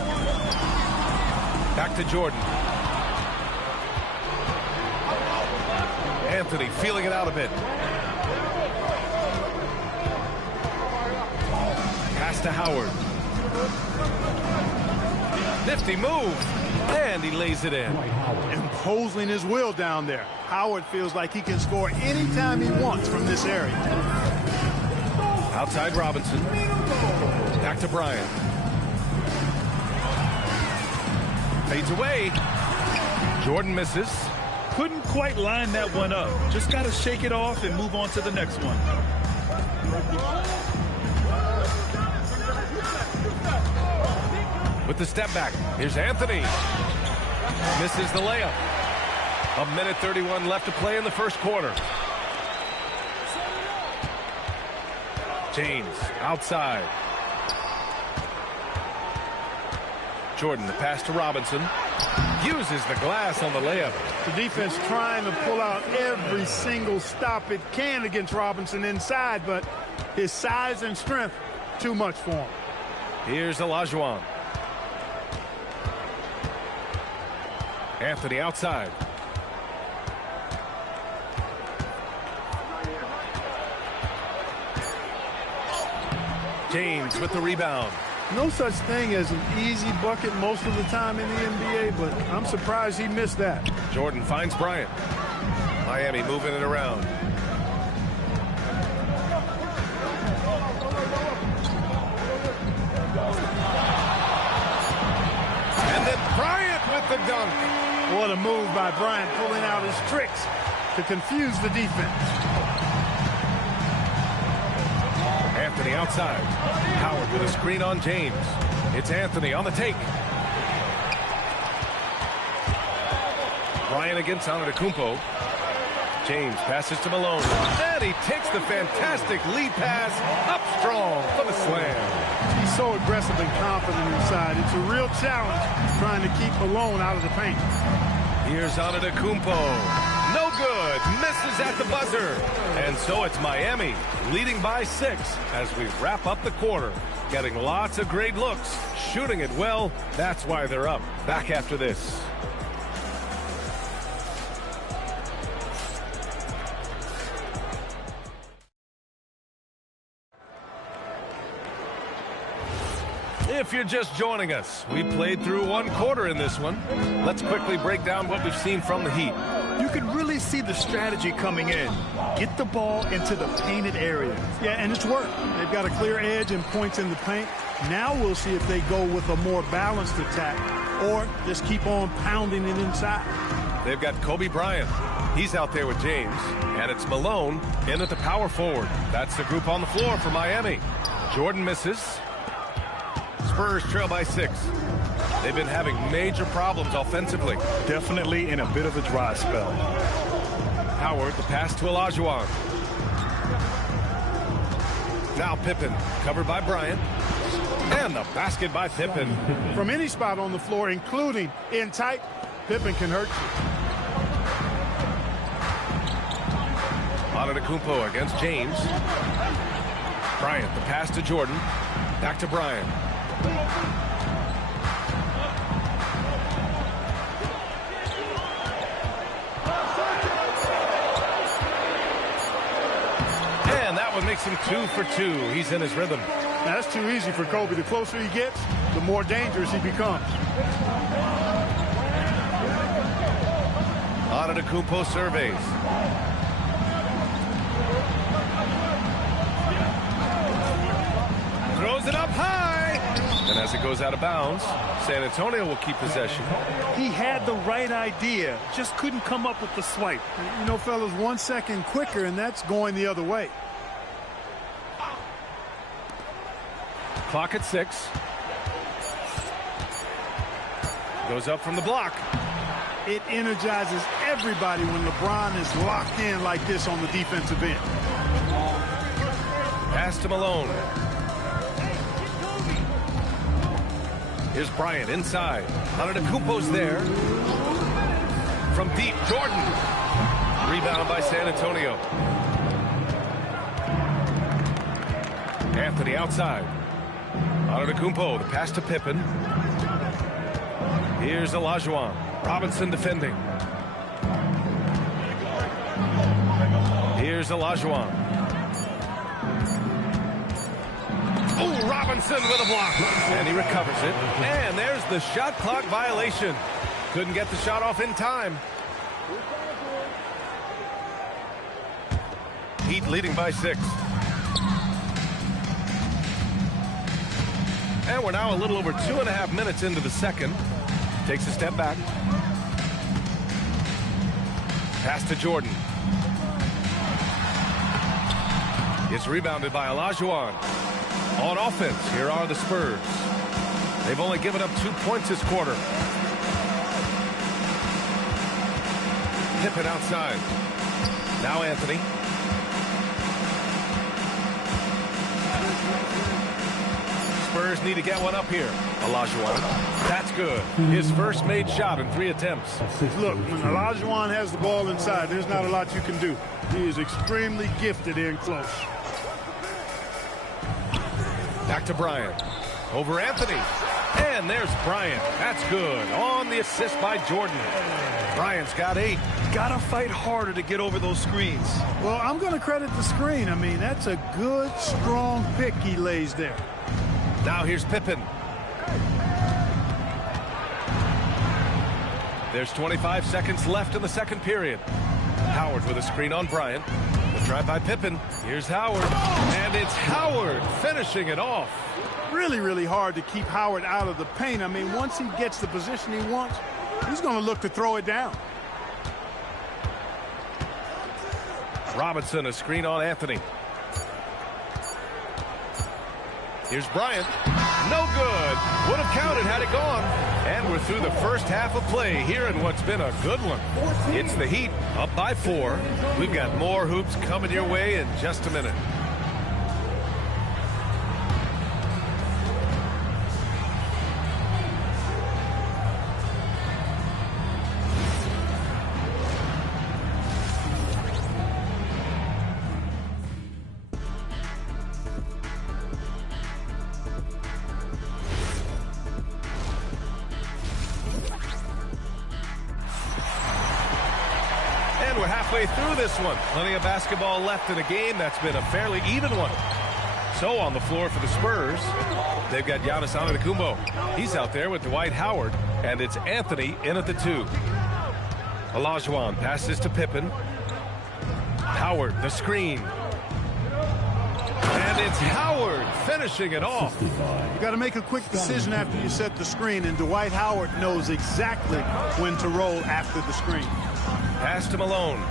Back to Jordan. Anthony feeling it out a bit. Pass to Howard. Nifty move. And he lays it in. Imposing his will down there. Howard feels like he can score anytime he wants from this area. Outside Robinson. Back to Bryant. Fades away. Jordan misses. Couldn't quite line that one up. Just got to shake it off and move on to the next one. With the step back, here's Anthony. Misses the layup. 1:31 left to play in the first quarter. James outside. Jordan, the pass to Robinson. Uses the glass on the layup. The defense trying to pull out every single stop it can against Robinson inside, but his size and strength, too much for him. Here's Olajuwon. Anthony outside. James with the rebound. No such thing as an easy bucket most of the time in the NBA, but I'm surprised he missed that. Jordan finds Bryant. Miami moving it around. And then Bryant with the dunk. What a move by Bryant, pulling out his tricks to confuse the defense. Anthony outside. Howard with a screen on James. It's Anthony on the take. Bryant against Antetokounmpo. James passes to Malone. And he takes the fantastic lead pass up strong for the slam. He's so aggressive and confident inside. It's a real challenge trying to keep Malone out of the paint. Here's Antetokounmpo. No good. Misses at the buzzer. And so it's Miami leading by 6 as we wrap up the quarter. Getting lots of great looks. Shooting it well. That's why they're up. Back after this. If you're just joining us, we played through one quarter in this one. Let's quickly break down what we've seen from the Heat. You can really see the strategy coming in. Get the ball into the painted area. Yeah, and it's worked. They've got a clear edge and points in the paint. Now we'll see if they go with a more balanced attack or just keep on pounding it inside. They've got Kobe Bryant. He's out there with James. And it's Malone in at the power forward. That's the group on the floor for Miami. Jordan misses. Spurs trail by 6. They've been having major problems offensively. Definitely in a bit of a dry spell. Howard, the pass to Olajuwon. Now Pippen, covered by Bryant. And the basket by Pippen. From any spot on the floor, including in tight, Pippen can hurt you. Antetokounmpo against James. Bryant, the pass to Jordan. Back to Bryant. And that one makes him 2 for 2. He's in his rhythm. Now, that's too easy for Kobe. The closer he gets, the more dangerous he becomes. Antetokounmpo surveys. Throws it up high. And as it goes out of bounds, San Antonio will keep possession. He had the right idea, just couldn't come up with the swipe. You know, fellas, 1 second quicker, and that's going the other way. Clock at 6. Goes up from the block. It energizes everybody when LeBron is locked in like this on the defensive end. Pass to Malone. Here's Bryant inside. Antetokounmpo's there. From deep, Jordan. Rebound by San Antonio. Anthony outside. Antetokounmpo, the pass to Pippen. Here's Olajuwon. Robinson defending. Here's Olajuwon. Oh, Robinson with a block. And he recovers it. And there's the shot clock violation. Couldn't get the shot off in time. Heat leading by 6. And we're now a little over 2.5 minutes into the second. Takes a step back. Pass to Jordan. It's rebounded by Olajuwon. On offense, here are the Spurs. They've only given up 2 points this quarter. Pippen outside. Now Anthony. Spurs need to get one up here. Olajuwon. That's good. His first made shot in 3 attempts. Look, when Olajuwon has the ball inside, there's not a lot you can do. He is extremely gifted in close. Back to Bryant. Over Anthony. And there's Bryant. That's good. On the assist by Jordan. Bryant's got 8. Gotta fight harder to get over those screens. Well, I'm going to credit the screen. I mean, that's a good, strong pick he lays there. Now here's Pippen. There's 25 seconds left in the second period. Howard with a screen on Bryant. The drive by Pippen. Here's Howard. And it's Howard finishing it off. Really, really hard to keep Howard out of the paint. I mean, once he gets the position he wants, he's going to look to throw it down. Robinson, a screen on Anthony. Here's Bryant. No good. Would have counted had it gone. And we're through the first half of play here in what's been a good one. It's the Heat up by 4. We've got more hoops coming your way in just a minute. Through this one. Plenty of basketball left in a game that's been a fairly even one. So on the floor for the Spurs, they've got Giannis Antetokounmpo. He's out there with Dwight Howard, and it's Anthony in at the 2. Olajuwon passes to Pippen. Howard, the screen. And it's Howard finishing it off. You got to make a quick decision after you set the screen, and Dwight Howard knows exactly when to roll after the screen. Pass to Malone.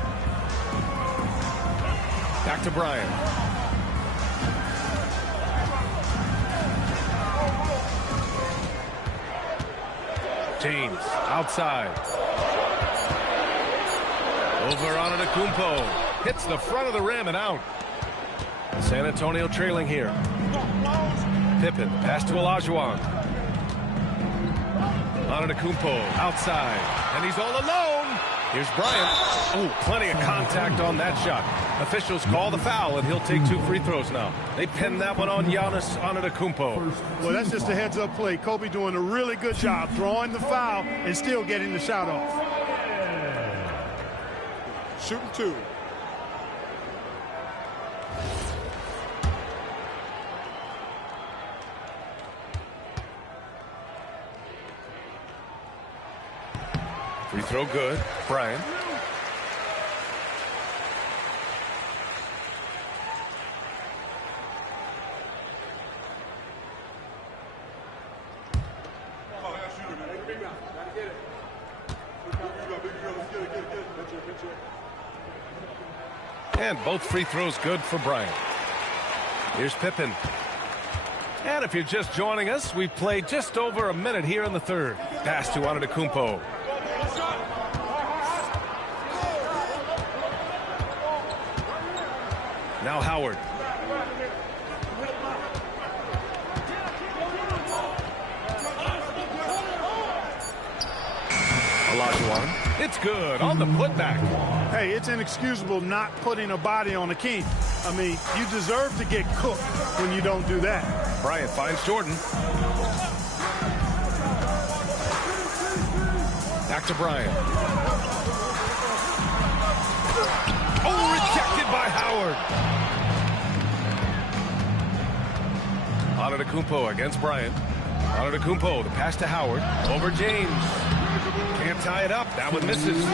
Back to Bryant. James outside. Over on Antetokounmpo. Hits the front of the rim and out. San Antonio trailing here. Pippen, pass to Olajuwon. Antetokounmpo outside, and he's all alone. Here's Bryant. Oh, plenty of contact on that shot. Officials call the foul, and he'll take 2 free throws now. They pin that one on Giannis Antetokounmpo. Well, that's just a heads-up play. Kobe doing a really good job drawing the foul and still getting the shot off. Shooting 2. Free throw good. Bryant. And both free throws good for Bryant. Here's Pippen. And if you're just joining us, we've played just over a minute here in the third. Pass to Antetokounmpo. Now Howard. Olajuwon. It's good on the putback. Hey, it's inexcusable not putting a body on the king. I mean, you deserve to get cooked when you don't do that. Bryant finds Jordan. Back to Bryant. Oh, rejected by Howard. Antetokounmpo against Bryant. Antetokounmpo, the pass to Howard. Over James. Can't tie it up. That one misses.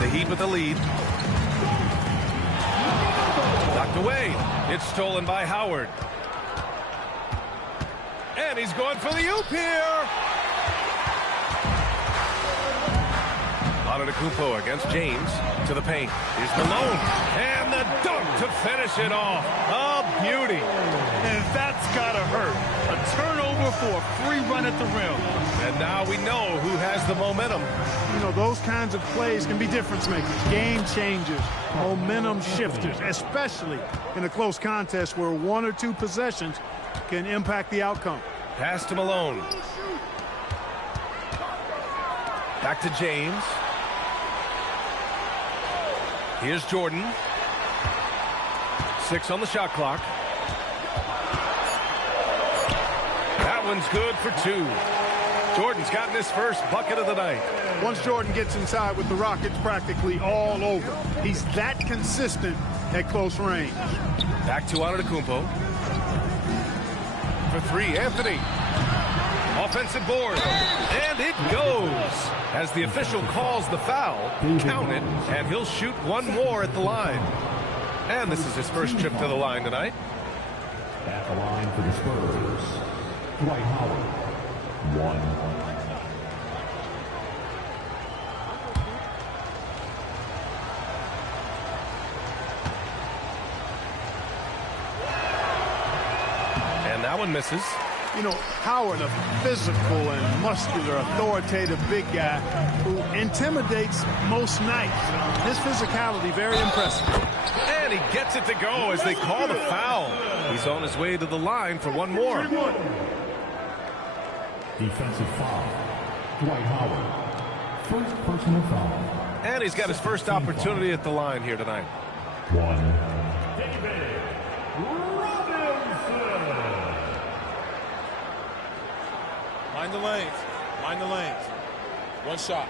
The Heat with the lead. Knocked away. It's stolen by Howard. And he's going for the oop here. Antetokounmpo against James to the paint. Here's Malone. And the dunk to finish it off. A beauty. And that's got to hurt. A turnover for a free run at the rim. And now we know who has the momentum. You know, those kinds of plays can be difference makers, game changers, momentum shifters, especially in a close contest where 1 or 2 possessions can impact the outcome. Pass to Malone. Back to James. Here's Jordan. 6 on the shot clock. That one's good for 2. Jordan's gotten his first bucket of the night. Once Jordan gets inside with the Rockets, practically all over. He's that consistent at close range. Back to Antetokounmpo. For 3, Anthony. Offensive board. And it goes. As the official calls the foul, count it, and he'll shoot 1 more at the line. And this is his first trip to the line tonight. At the line for the Spurs, Dwight Howard. 1. And that one misses. You know, Howard, a physical and muscular, authoritative big guy who intimidates most nights. His physicality, very impressive. And he gets it to go as they call the foul. He's on his way to the line for 1 more. Defensive foul. Dwight Howard. First personal foul. And he's got his first opportunity at the line here tonight. 1. Mind the lanes. Mind the lanes. 1 shot.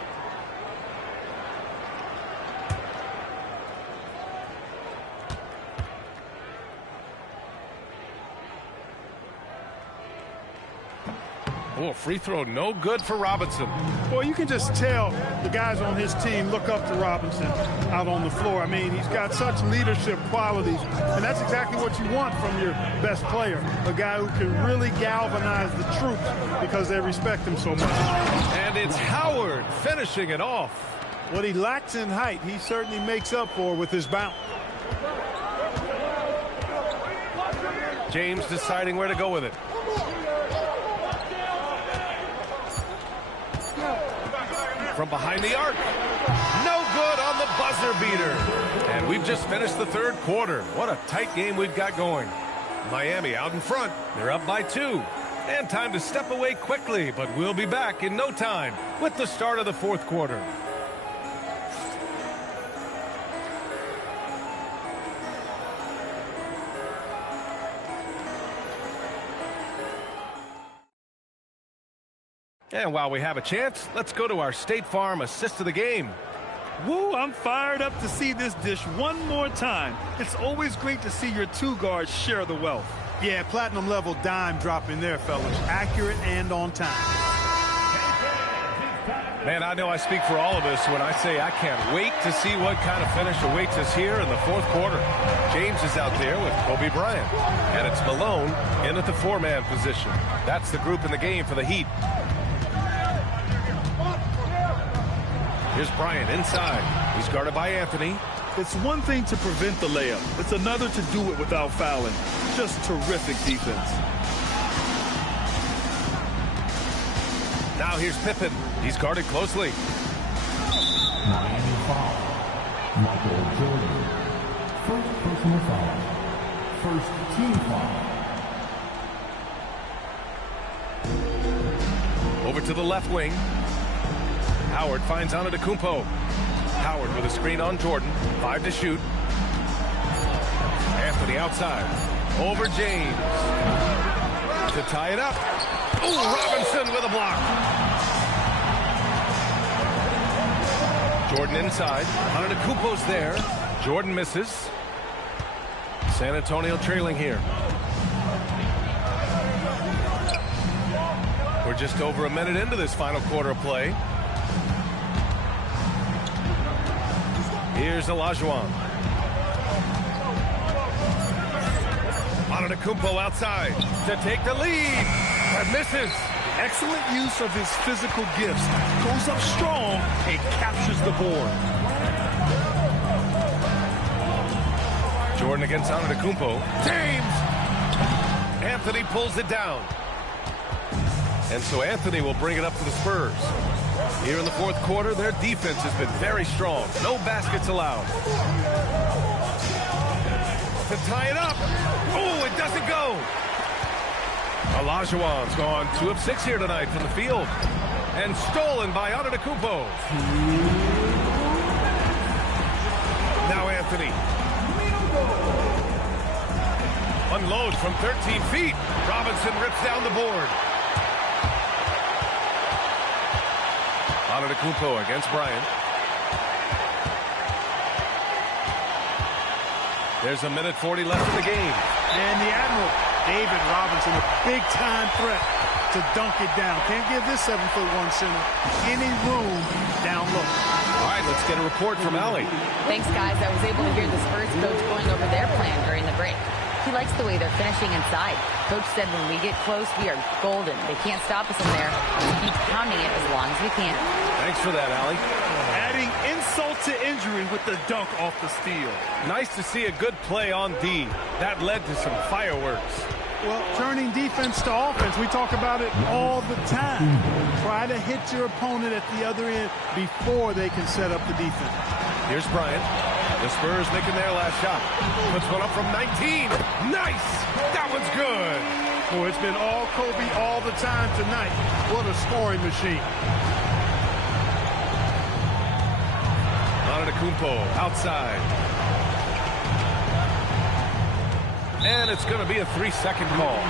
Oh, free throw no good for Robinson. Well, you can just tell the guys on his team look up to Robinson out on the floor. I mean, he's got such leadership qualities, and that's exactly what you want from your best player, a guy who can really galvanize the troops because they respect him so much. And it's Howard finishing it off. What he lacks in height, he certainly makes up for with his bounce. James deciding where to go with it. From behind the arc. No good on the buzzer beater. And we've just finished the third quarter. What a tight game we've got going. Miami out in front. They're up by 2. And time to step away quickly, but we'll be back in no time with the start of the fourth quarter. And while we have a chance, let's go to our State Farm assist of the game. Woo, I'm fired up to see this dish one more time. It's always great to see your two guards share the wealth. Yeah, platinum level dime dropping there, fellas. Accurate and on time. Man, I know I speak for all of us when I say I can't wait to see what kind of finish awaits us here in the fourth quarter. James is out there with Kobe Bryant. And it's Malone in at the 4-man position. That's the group in the game for the Heat. Here's Bryant inside. He's guarded by Anthony. It's one thing to prevent the layup. It's another to do it without fouling. Just terrific defense. Now here's Pippen. He's guarded closely. Miami foul. Michael Jordan. First personal foul. First team foul. Over to the left wing. Howard finds Antetokounmpo. Howard with a screen on Jordan. 5 to shoot. Anthony outside. Over James. To tie it up. Ooh, Robinson with a block. Jordan inside. Antetokounmpo's there. Jordan misses. San Antonio trailing here. We're just over a minute into this final quarter of play. Here's Olajuwon. Antetokounmpo outside to take the lead. But misses. Excellent use of his physical gifts. Goes up strong and captures the board. Jordan against Antetokounmpo. James! Anthony pulls it down. And so Anthony will bring it up for the Spurs. Here in the fourth quarter, their defense has been very strong. No baskets allowed. To tie it up. Oh, it doesn't go. Olajuwon's gone 2 of 6 here tonight from the field. And stolen by Antetokounmpo. Now Anthony. Unloads from 13 feet. Robinson rips down the board. Antetokounmpo against Bryant. There's a minute 40 left in the game. And the Admiral, David Robinson, a big-time threat to dunk it down. Can't give this 7'1" center any room down low. All right, let's get a report from Allie. Thanks, guys. I was able to hear the Spurs coach going over their plan during the break. He likes the way they're finishing inside. Coach said when we get close, we are golden. They can't stop us in there. We'll keep pounding it as long as we can. Thanks for that, Allie. Adding insult to injury with the dunk off the steal. Nice to see a good play on D. That led to some fireworks. Well, turning defense to offense, we talk about it all the time. Try to hit your opponent at the other end before they can set up the defense. Here's Bryant. The Spurs making their last shot. Puts one up from 19. Nice! That one's good. Boy, it's been all Kobe all the time tonight. What a scoring machine. Antetokounmpo outside. And it's going to be a 3-second call.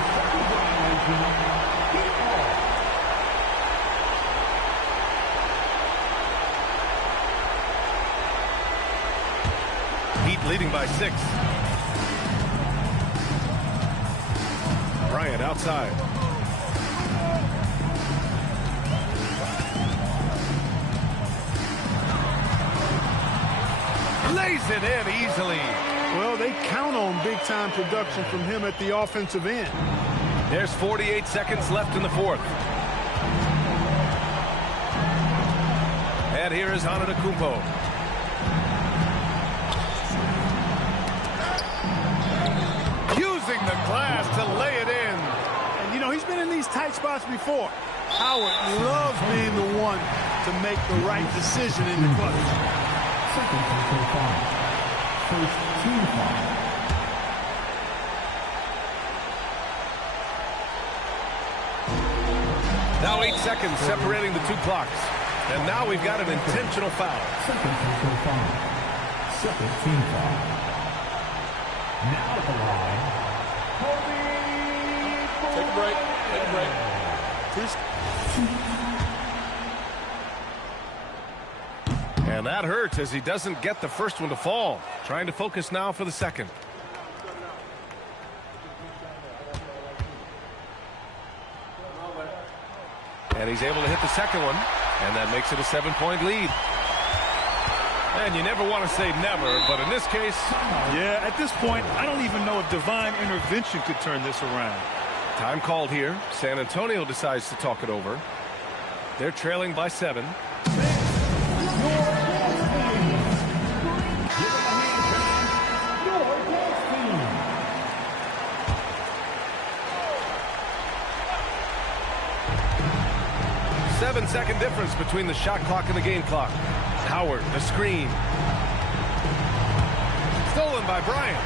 Heat leading by 6. Bryant outside. lays it in easily. Well, they count on big-time production from him at the offensive end. There's 48 seconds left in the fourth. And here is Antetokounmpo. Using the glass to lay it in. And, you know, he's been in these tight spots before. Howard loves being the one to make the right decision in the clutch. Second and 5. First team foul. Now 8 seconds separating the two clocks. And now we've got an intentional foul. Second and 5. Second team foul. Now at the line. Take a break. Take a break. And that hurts as he doesn't get the first one to fall. Trying to focus now for the second. And he's able to hit the second one. And that makes it a 7-point lead. And you never want to say never, but in this case... Yeah, at this point, I don't even know if divine intervention could turn this around. Time called here. San Antonio decides to talk it over. They're trailing by 7. Seven-second difference between the shot clock and the game clock. Howard, the screen. Stolen by Bryant.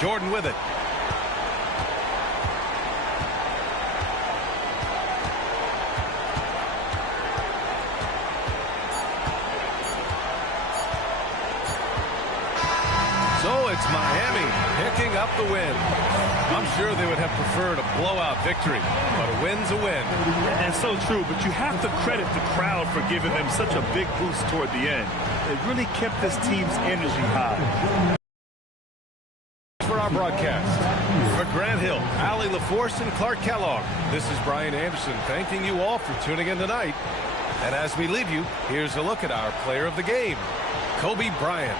Jordan with it. So it's Miami picking up the win. I'm sure they would have preferred a blowout victory, but a win's a win. And so true, but you have to credit the crowd for giving them such a big boost toward the end. It really kept this team's energy high. For our broadcast, for Grant Hill, Allie LaForce, and Clark Kellogg, this is Brian Anderson thanking you all for tuning in tonight. And as we leave you, here's a look at our player of the game, Kobe Bryant.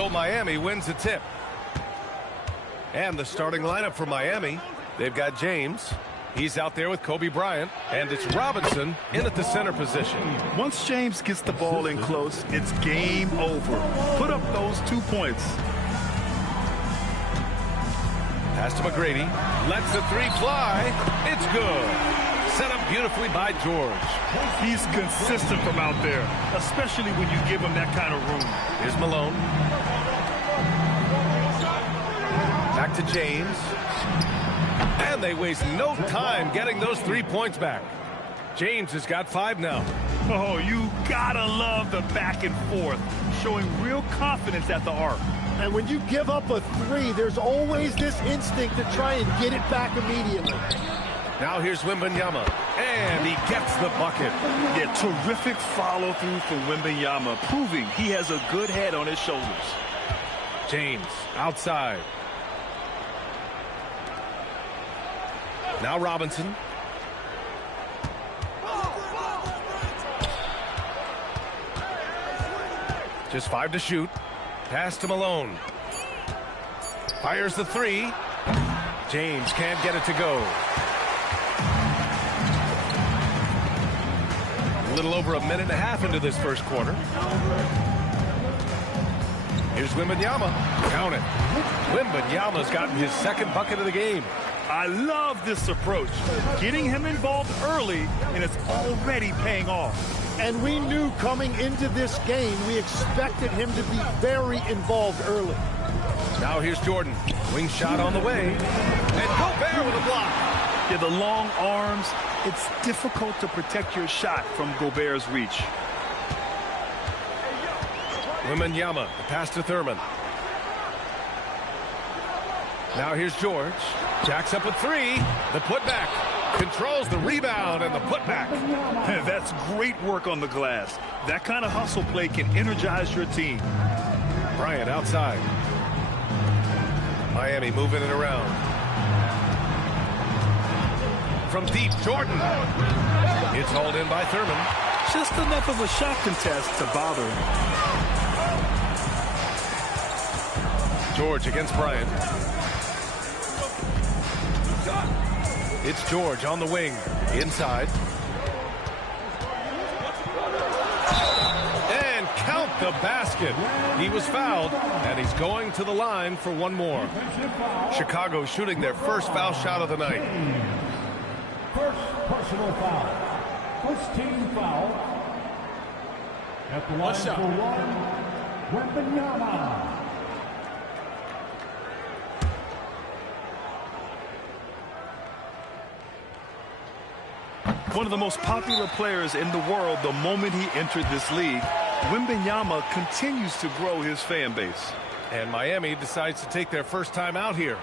So Miami wins the tip. And the starting lineup for Miami, they've got James. He's out there with Kobe Bryant. And it's Robinson in at the center position. Once James gets the ball in close, it's game over. Put up those 2 points. Pass to McGrady. Lets the three fly. It's good. Set up beautifully by George. He's consistent from out there, especially when you give him that kind of room. Here's Malone. Back to James. And they waste no time getting those 3 points back. James has got 5 now. Oh, you gotta love the back and forth, showing real confidence at the arc. And when you give up a 3, there's always this instinct to try and get it back immediately. Now here's Wembanyama, and he gets the bucket. Yeah, terrific follow-through for Wembanyama, proving he has a good head on his shoulders. James outside. Now Robinson. Just 5 to shoot. Pass to Malone. Fires the 3. James can't get it to go. A little over a minute and a half into this first quarter. Here's Wembanyama. Count it. Wembanyama's gotten his second bucket of the game. I love this approach. Getting him involved early, and it's already paying off. And we knew coming into this game, we expected him to be very involved early. Now here's Jordan. Wing shot on the way. And Gobert with a block. Yeah, the long arms. It's difficult to protect your shot from Gobert's reach. Wembanyama, the pass to Thurman. Now here's George. Jacks up a 3. The putback. Controls the rebound and the putback. That's great work on the glass. That kind of hustle play can energize your team. Bryant outside. Miami moving it around. From deep, Jordan. It's hauled in by Thurman. Just enough of a shot contest to bother him. George against Bryant. It's George on the wing. Inside. And count the basket. He was fouled, and he's going to the line for one more. Chicago shooting their first foul shot of the night. First personal foul. First team foul. At the line for one, Wembanyama. One of the most popular players in the world the moment he entered this league, Wembanyama continues to grow his fan base. And Miami decides to take their first time out here.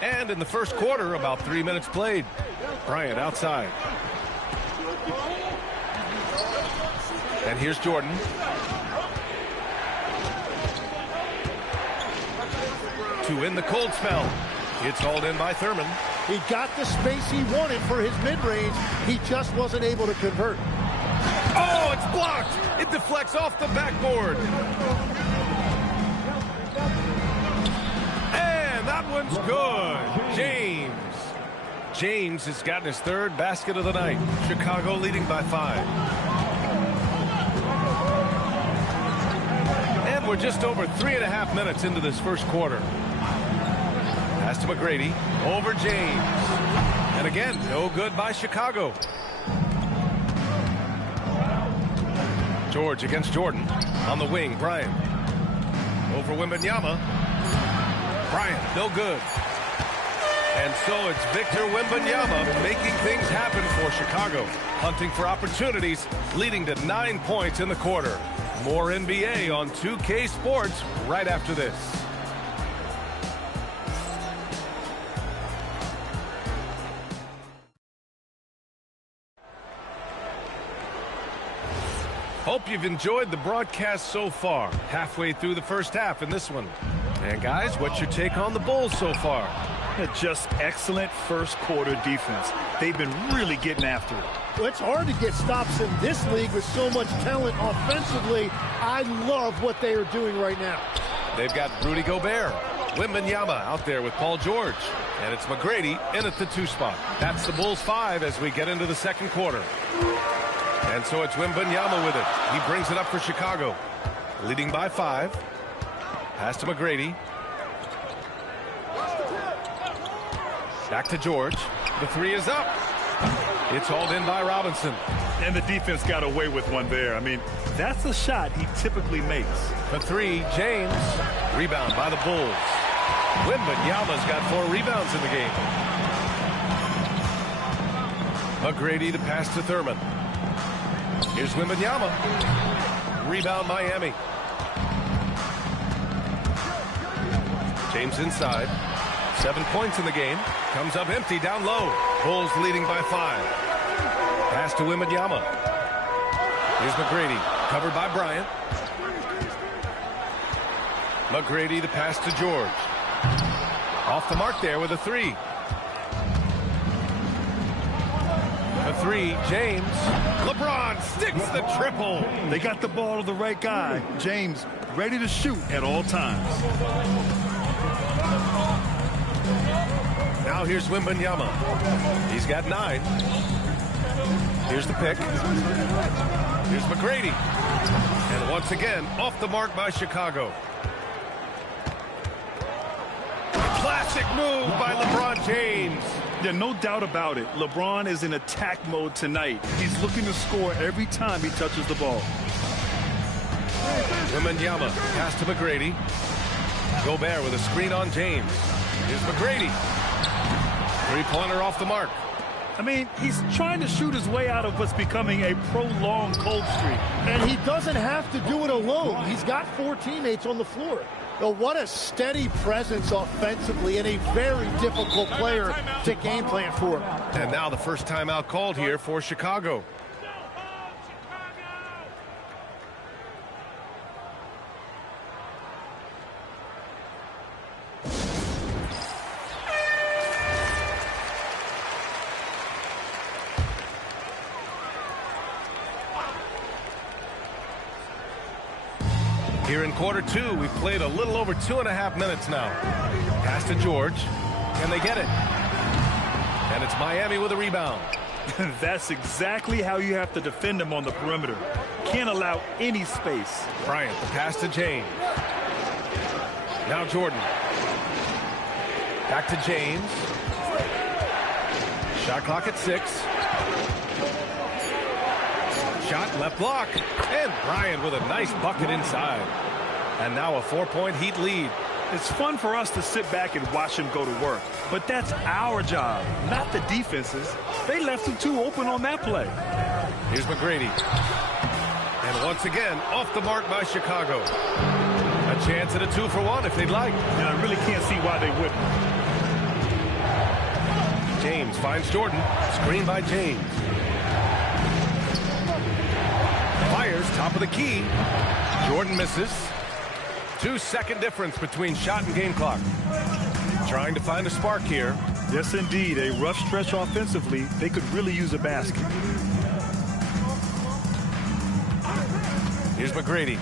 And in the first quarter, about 3 minutes played. Bryant outside. And here's Jordan. To win the cold spell. It's hauled in by Thurman. He got the space he wanted for his mid-range. He just wasn't able to convert. Oh, it's blocked. It deflects off the backboard. That one's good. James has gotten his third basket of the night. Chicago leading by 5. And we're just over 3.5 minutes into this first quarter. Pass to McGrady. Over James. And again, no good by Chicago. George against Jordan. On the wing, Bryant. Over Wembanyama. Bryant, no good. And so it's Victor Wembanyama making things happen for Chicago. Hunting for opportunities, leading to 9 points in the quarter. More NBA on 2K Sports right after this. hope you've enjoyed the broadcast so far. Halfway through the first half in this one. And guys, what's your take on the Bulls so far? Just excellent first quarter defense. They've been really getting after it. Well, it's hard to get stops in this league with so much talent offensively. I love what they are doing right now. They've got Rudy Gobert, Wembanyama out there with Paul George. And it's McGrady in at the 2 spot. That's the Bulls 5 as we get into the second quarter. And so it's Wembanyama with it. He brings it up for Chicago. Leading by 5. Pass to McGrady. Back to George. The 3 is up. It's hauled in by Robinson. And the defense got away with one there. I mean, that's a shot he typically makes. The 3, James. Rebound by the Bulls. Wembanyama's got 4 rebounds in the game. McGrady to pass to Thurman. Here's Wembanyama. Rebound Miami. James inside. 7 points in the game. Comes up empty down low. Bulls leading by 5. Pass to Wembanyama. Here's McGrady. Covered by Bryant. McGrady the pass to George. Off the mark there with a 3. A 3, James. LeBron sticks the triple. They got the ball to the right guy. James ready to shoot at all times. Now here's Wembanyama. He's got 9. Here's the pick. Here's McGrady. And once again, off the mark by Chicago. Classic move by LeBron James. Yeah, no doubt about it. LeBron is in attack mode tonight. He's looking to score every time he touches the ball. Wembanyama, pass to McGrady. Gobert with a screen on James. Here's McGrady. 3-pointer off the mark. I mean, he's trying to shoot his way out of what's becoming a prolonged cold streak. And he doesn't have to do it alone. He's got 4 teammates on the floor. Well, what a steady presence offensively and a very difficult player to game plan for. And now the first timeout called here for Chicago. Here in quarter 2, we've played a little over 2.5 minutes now. Pass to George, and they get it. And it's Miami with a rebound. That's exactly how you have to defend him on the perimeter. Can't allow any space. Bryant, the pass to James. Now Jordan. Back to James. Shot clock at 6. Shot left block. And Bryant with a nice bucket inside. And now a 4-point Heat lead. It's fun for us to sit back and watch him go to work. But that's our job, not the defense's. They left him too open on that play. Here's McGrady. And once again, off the mark by Chicago. A chance at a 2-for-1 if they'd like. And I really can't see why they wouldn't. James finds Jordan. Screen by James. Fires, top of the key. Jordan misses. 2-second difference between shot and game clock. Trying to find a spark here. Yes, indeed. A rough stretch offensively. They could really use a basket. Here's McGrady.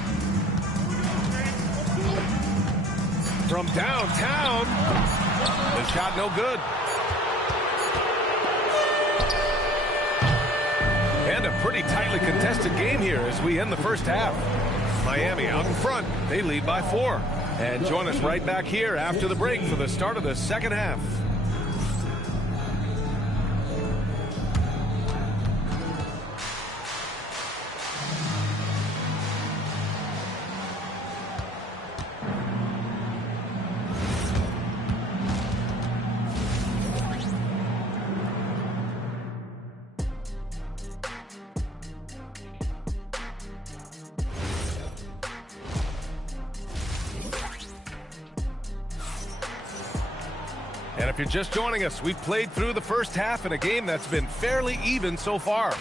From downtown. The shot no good. And a pretty tightly contested game here as we end the first half. Miami out in front. They lead by 4. And join us right back here after the break for the start of the second half. And if you're just joining us, we've played through the first half in a game that's been fairly even so far.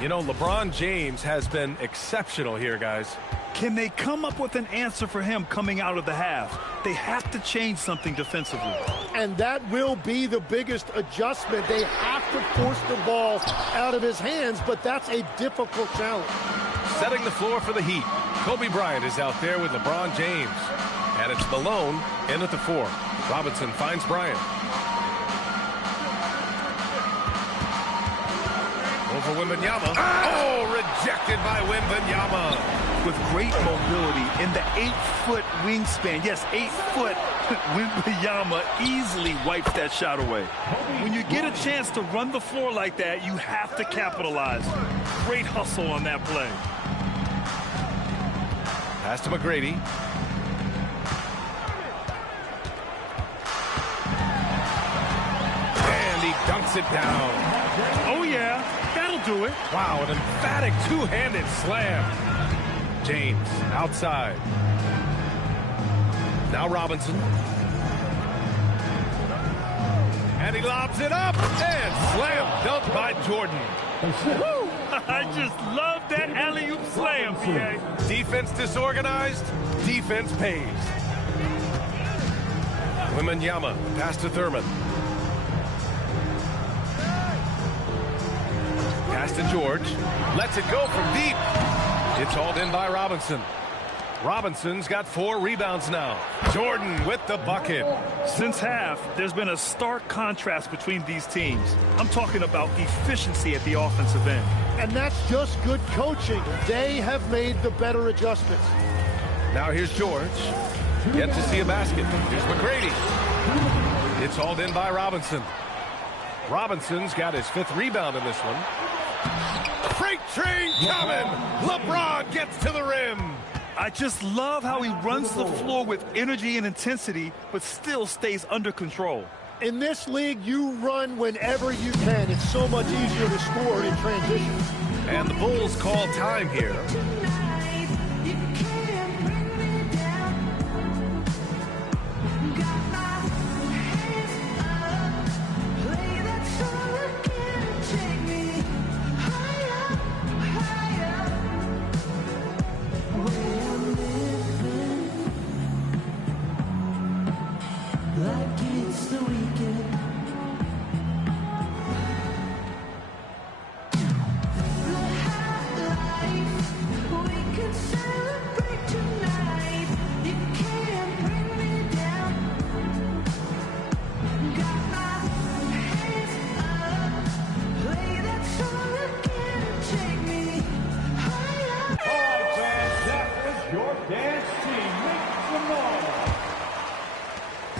You know, LeBron James has been exceptional here, guys. Can they come up with an answer for him coming out of the half? They have to change something defensively. And that will be the biggest adjustment. They have to force the ball out of his hands, but that's a difficult challenge. Setting the floor for the Heat. Kobe Bryant is out there with LeBron James. And it's Malone in at the 4. Robinson finds Bryant. Over Wembanyama. Oh, rejected by Wembanyama. With great mobility in the 8-foot wingspan. Yes, 8 foot. Wembanyama easily wipes that shot away. When you get a chance to run the floor like that, you have to capitalize. Great hustle on that play. Pass to McGrady. And he dunks it down. Oh, yeah. That'll do it. Wow, an emphatic two-handed slam. James outside. Now Robinson. And he lobs it up. And slam dunk by Jordan. Woo! I just love that alley-oop slam, PA. Defense disorganized. Defense pays. Wembanyama pass to Thurman. Pass to George. Lets it go from deep. It's hauled in by Robinson. Robinson's got 4 rebounds now. Jordan with the bucket. Since half, there's been a stark contrast between these teams. I'm talking about efficiency at the offensive end. And that's just good coaching. They have made the better adjustments. Now here's George. Yet to see a basket. Here's McGrady. It's hauled in by Robinson. Robinson's got his 5th rebound in this one. Freight train coming. LeBron gets to the rim. I just love how he runs the floor with energy and intensity, but still stays under control. In this league, you run whenever you can. It's so much easier to score in transition. And the Bulls call time here.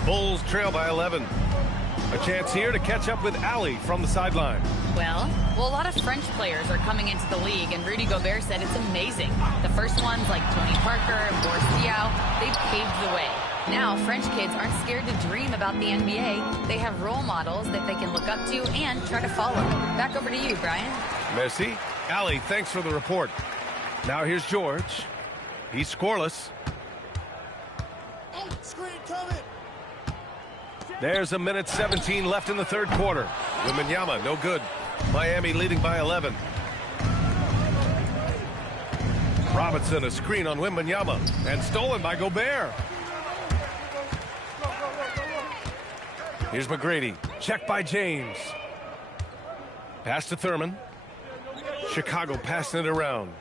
Bulls trail by 11. A chance here to catch up with Allie from the sideline. Well, a lot of French players are coming into the league, and Rudy Gobert said it's amazing. The first ones, like Tony Parker and Boris Diaw, they've paved the way. Now, French kids aren't scared to dream about the NBA. They have role models that they can look up to and try to follow. Back over to you, Brian. Merci. Allie, thanks for the report. Now here's George. He's scoreless. Screen coming. There's a minute 17 left in the 3rd quarter. Wembanyama, no good. Miami leading by 11. Robinson, a screen on Wembanyama, and stolen by Gobert. Here's McGrady, checked by James. Pass to Thurman. Chicago passing it around.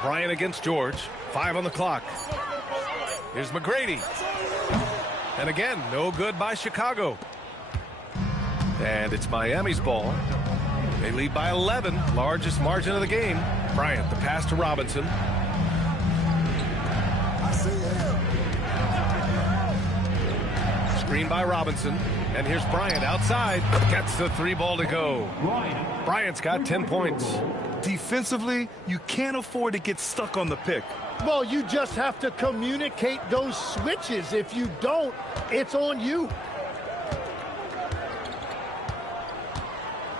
Bryant against George. 5 on the clock. Here's McGrady. And again, no good by Chicago. And it's Miami's ball. They lead by 11, largest margin of the game. Bryant, the pass to Robinson. Screen by Robinson. And here's Bryant outside. Gets the 3 ball to go. Bryant's got 10 points. Defensively, you can't afford to get stuck on the pick. Well, you just have to communicate those switches. If you don't, it's on you.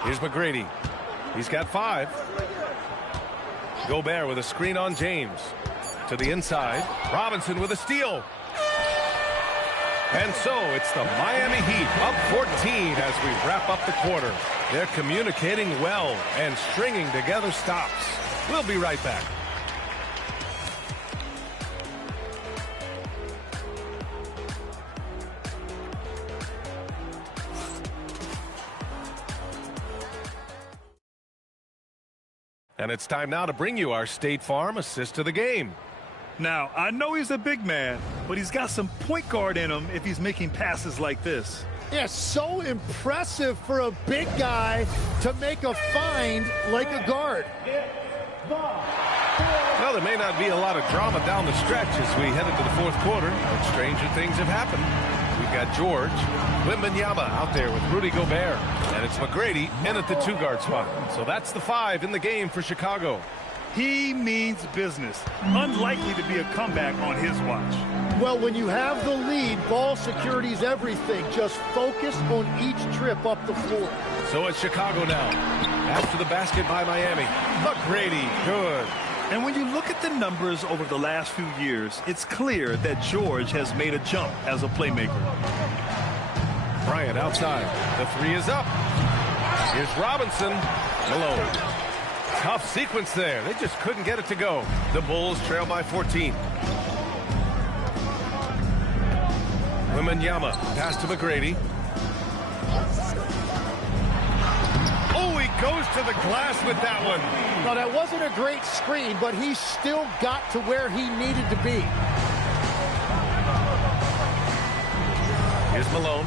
Here's McGrady. He's got 5. Gobert with a screen on James. To the inside. Robinson with a steal. And so it's the Miami Heat up 14 as we wrap up the quarter. They're communicating well and stringing together stops. We'll be right back. And it's time now to bring you our State Farm assist of the game. Now, I know he's a big man, but he's got some point guard in him if he's making passes like this. Yeah, so impressive for a big guy to make a find like a guard. Well, there may not be a lot of drama down the stretch as we head into the fourth quarter, but stranger things have happened. We've got George Wembanyama out there with Rudy Gobert, and it's McGrady in at the two-guard spot. So that's the 5 in the game for Chicago. He means business. Unlikely to be a comeback on his watch. Well, when you have the lead, ball security's everything. Just focus on each trip up the floor. So it's Chicago now. After the basket by Miami. McGrady, good. And when you look at the numbers over the last few years, it's clear that George has made a jump as a playmaker. Bryant outside. The 3 is up. Here's Robinson. Malone. Tough sequence there. They just couldn't get it to go. The Bulls trail by 14. Wembanyama. Pass to McGrady. Oh, he goes to the glass with that one. Now, that wasn't a great screen, but he still got to where he needed to be. Here's Malone.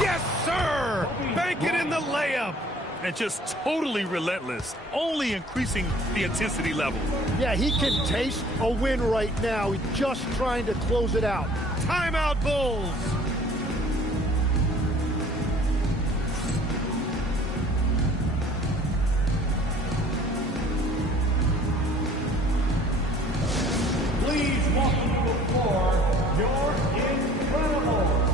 Yes, sir! Bank it in the layup. And just totally relentless, only increasing the intensity level. Yeah, he can taste a win right now. He's just trying to close it out. Timeout, Bulls. Please welcome to the floor, your Incredibles.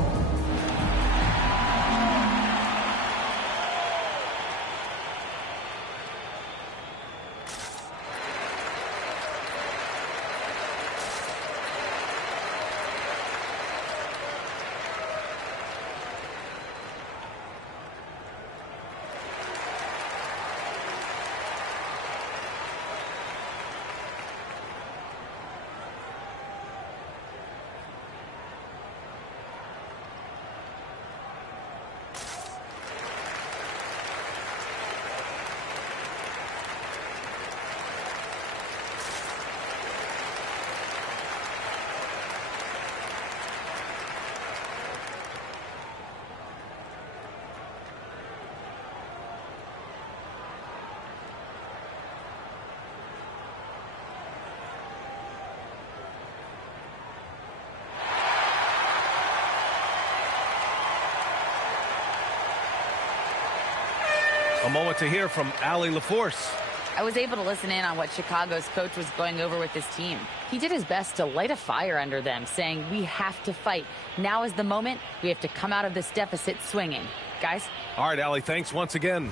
A moment to hear from Allie LaForce. I was able to listen in on what Chicago's coach was going over with his team. He did his best to light a fire under them, saying, we have to fight. Now is the moment. We have to come out of this deficit swinging. Guys? All right, Allie, thanks once again.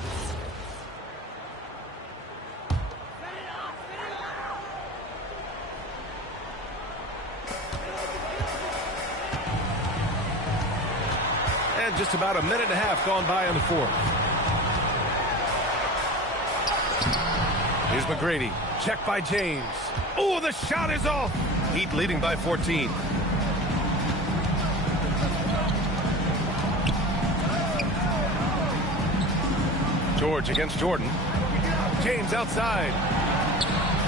And just about a minute and a half gone by on the fourth. Here's McGrady. Check by James. Oh, the shot is off. Heat leading by 14. George against Jordan. James outside.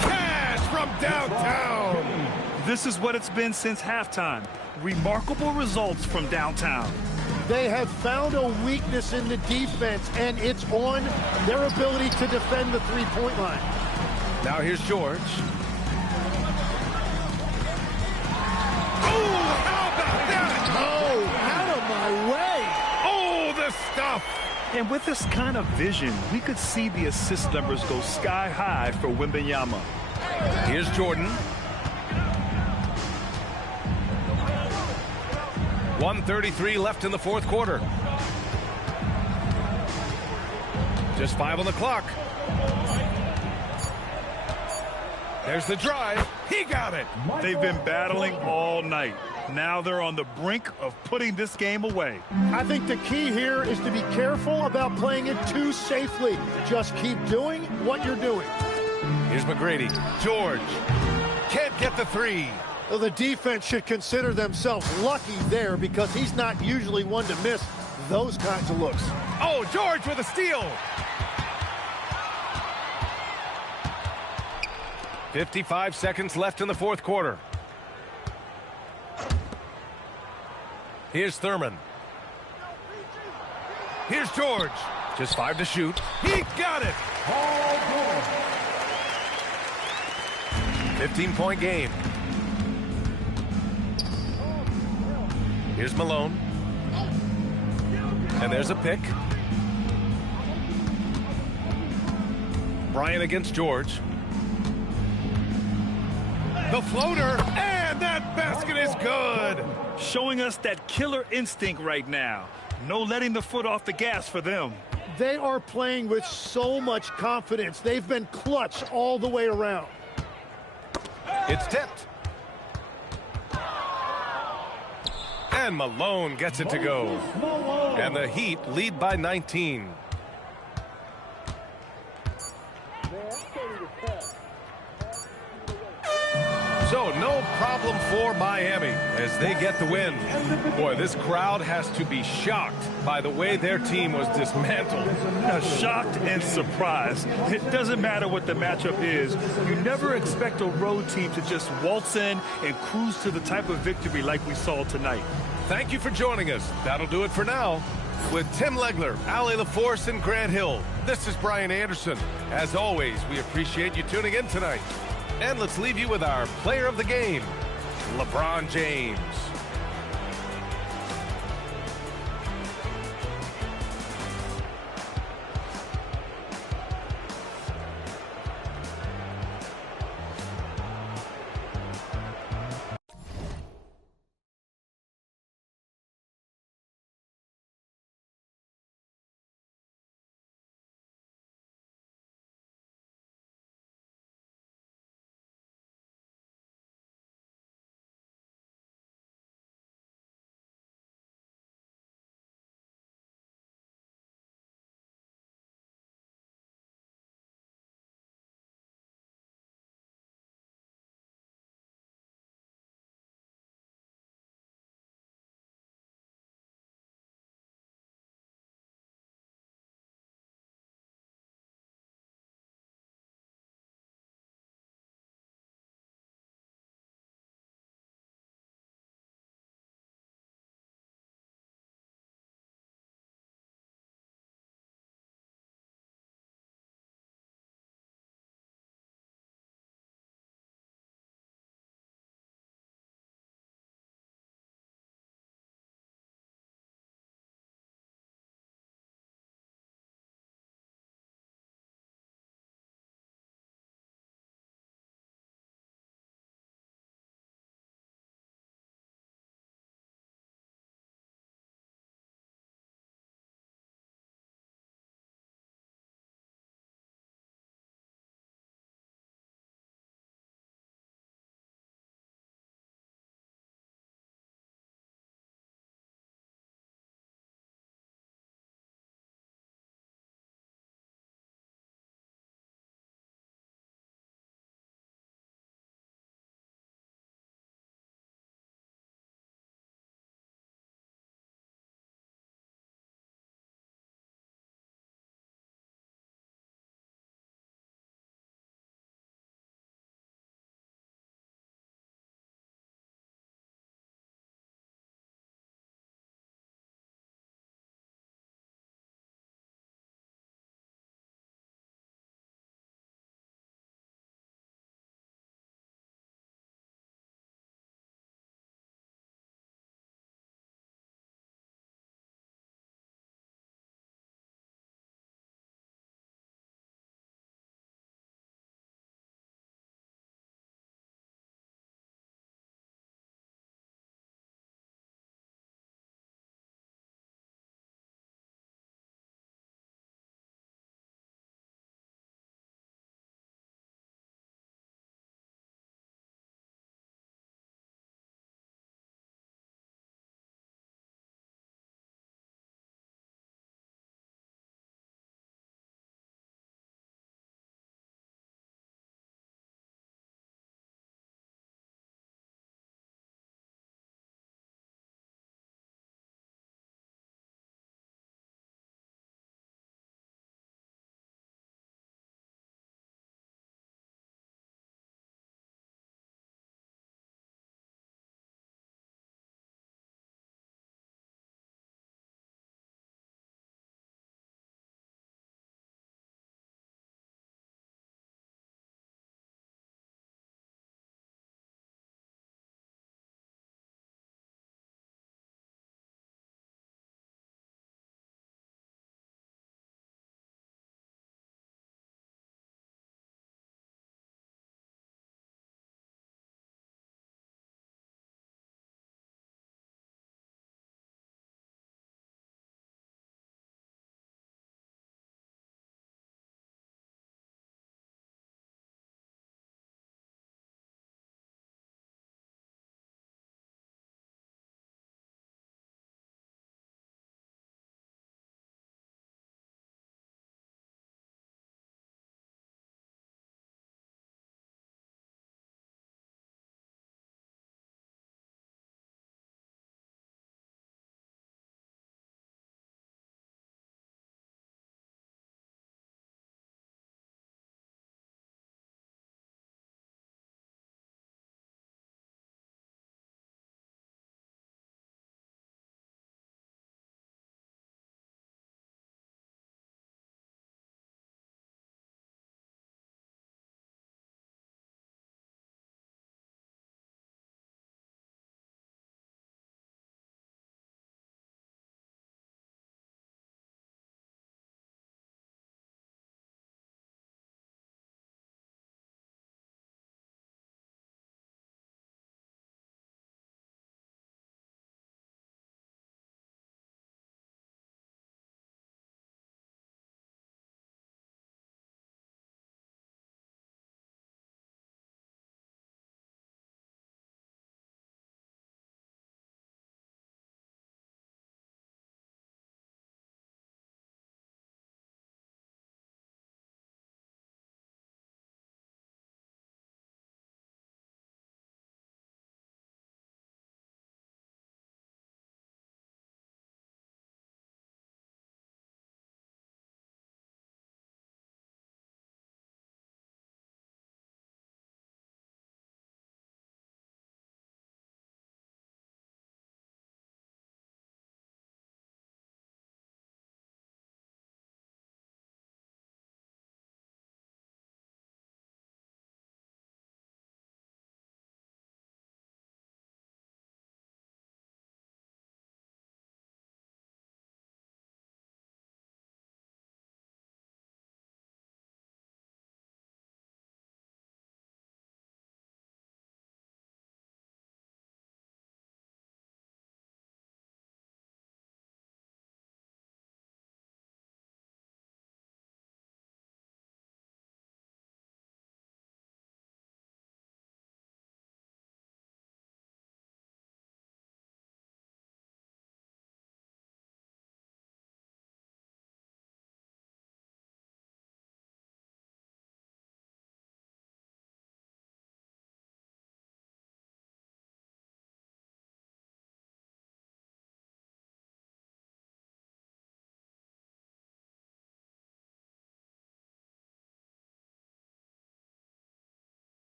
Cash from downtown. This is what it's been since halftime. Remarkable results from downtown. They have found a weakness in the defense, and it's on their ability to defend the three-point line. Now here's George. Oh, how about that? Oh, out of my way. Oh, the stuff. And with this kind of vision, we could see the assist numbers go sky high for Wembanyama. Here's Jordan. 1:33 left in the fourth quarter. Just 5 on the clock. There's the drive. He got it. They've been battling all night. Now they're on the brink of putting this game away. I think the key here is to be careful about playing it too safely. Just keep doing what you're doing. Here's McGrady. George can't get the three. Well, the defense should consider themselves lucky there because he's not usually one to miss those kinds of looks. Oh, George with a steal. 55 seconds left in the fourth quarter. Here's Thurman. Here's George. Just 5 to shoot. He got it. 15-point game. Here's Malone. And there's a pick. Bryant against George. The floater, and that basket is good. Showing us that killer instinct right now. No letting the foot off the gas for them. They are playing with so much confidence. They've been clutch all the way around. It's tipped. And Malone gets it to go. And the Heat lead by 19. So no problem for Miami as they get the win. Boy, this crowd has to be shocked by the way their team was dismantled. Shocked and surprised. It doesn't matter what the matchup is. You never expect a road team to just waltz in and cruise to the type of victory like we saw tonight. Thank you for joining us. That'll do it for now. With Tim Legler, Allie LaForce, and Grant Hill, this is Brian Anderson. As always, we appreciate you tuning in tonight. And let's leave you with our player of the game, LeBron James.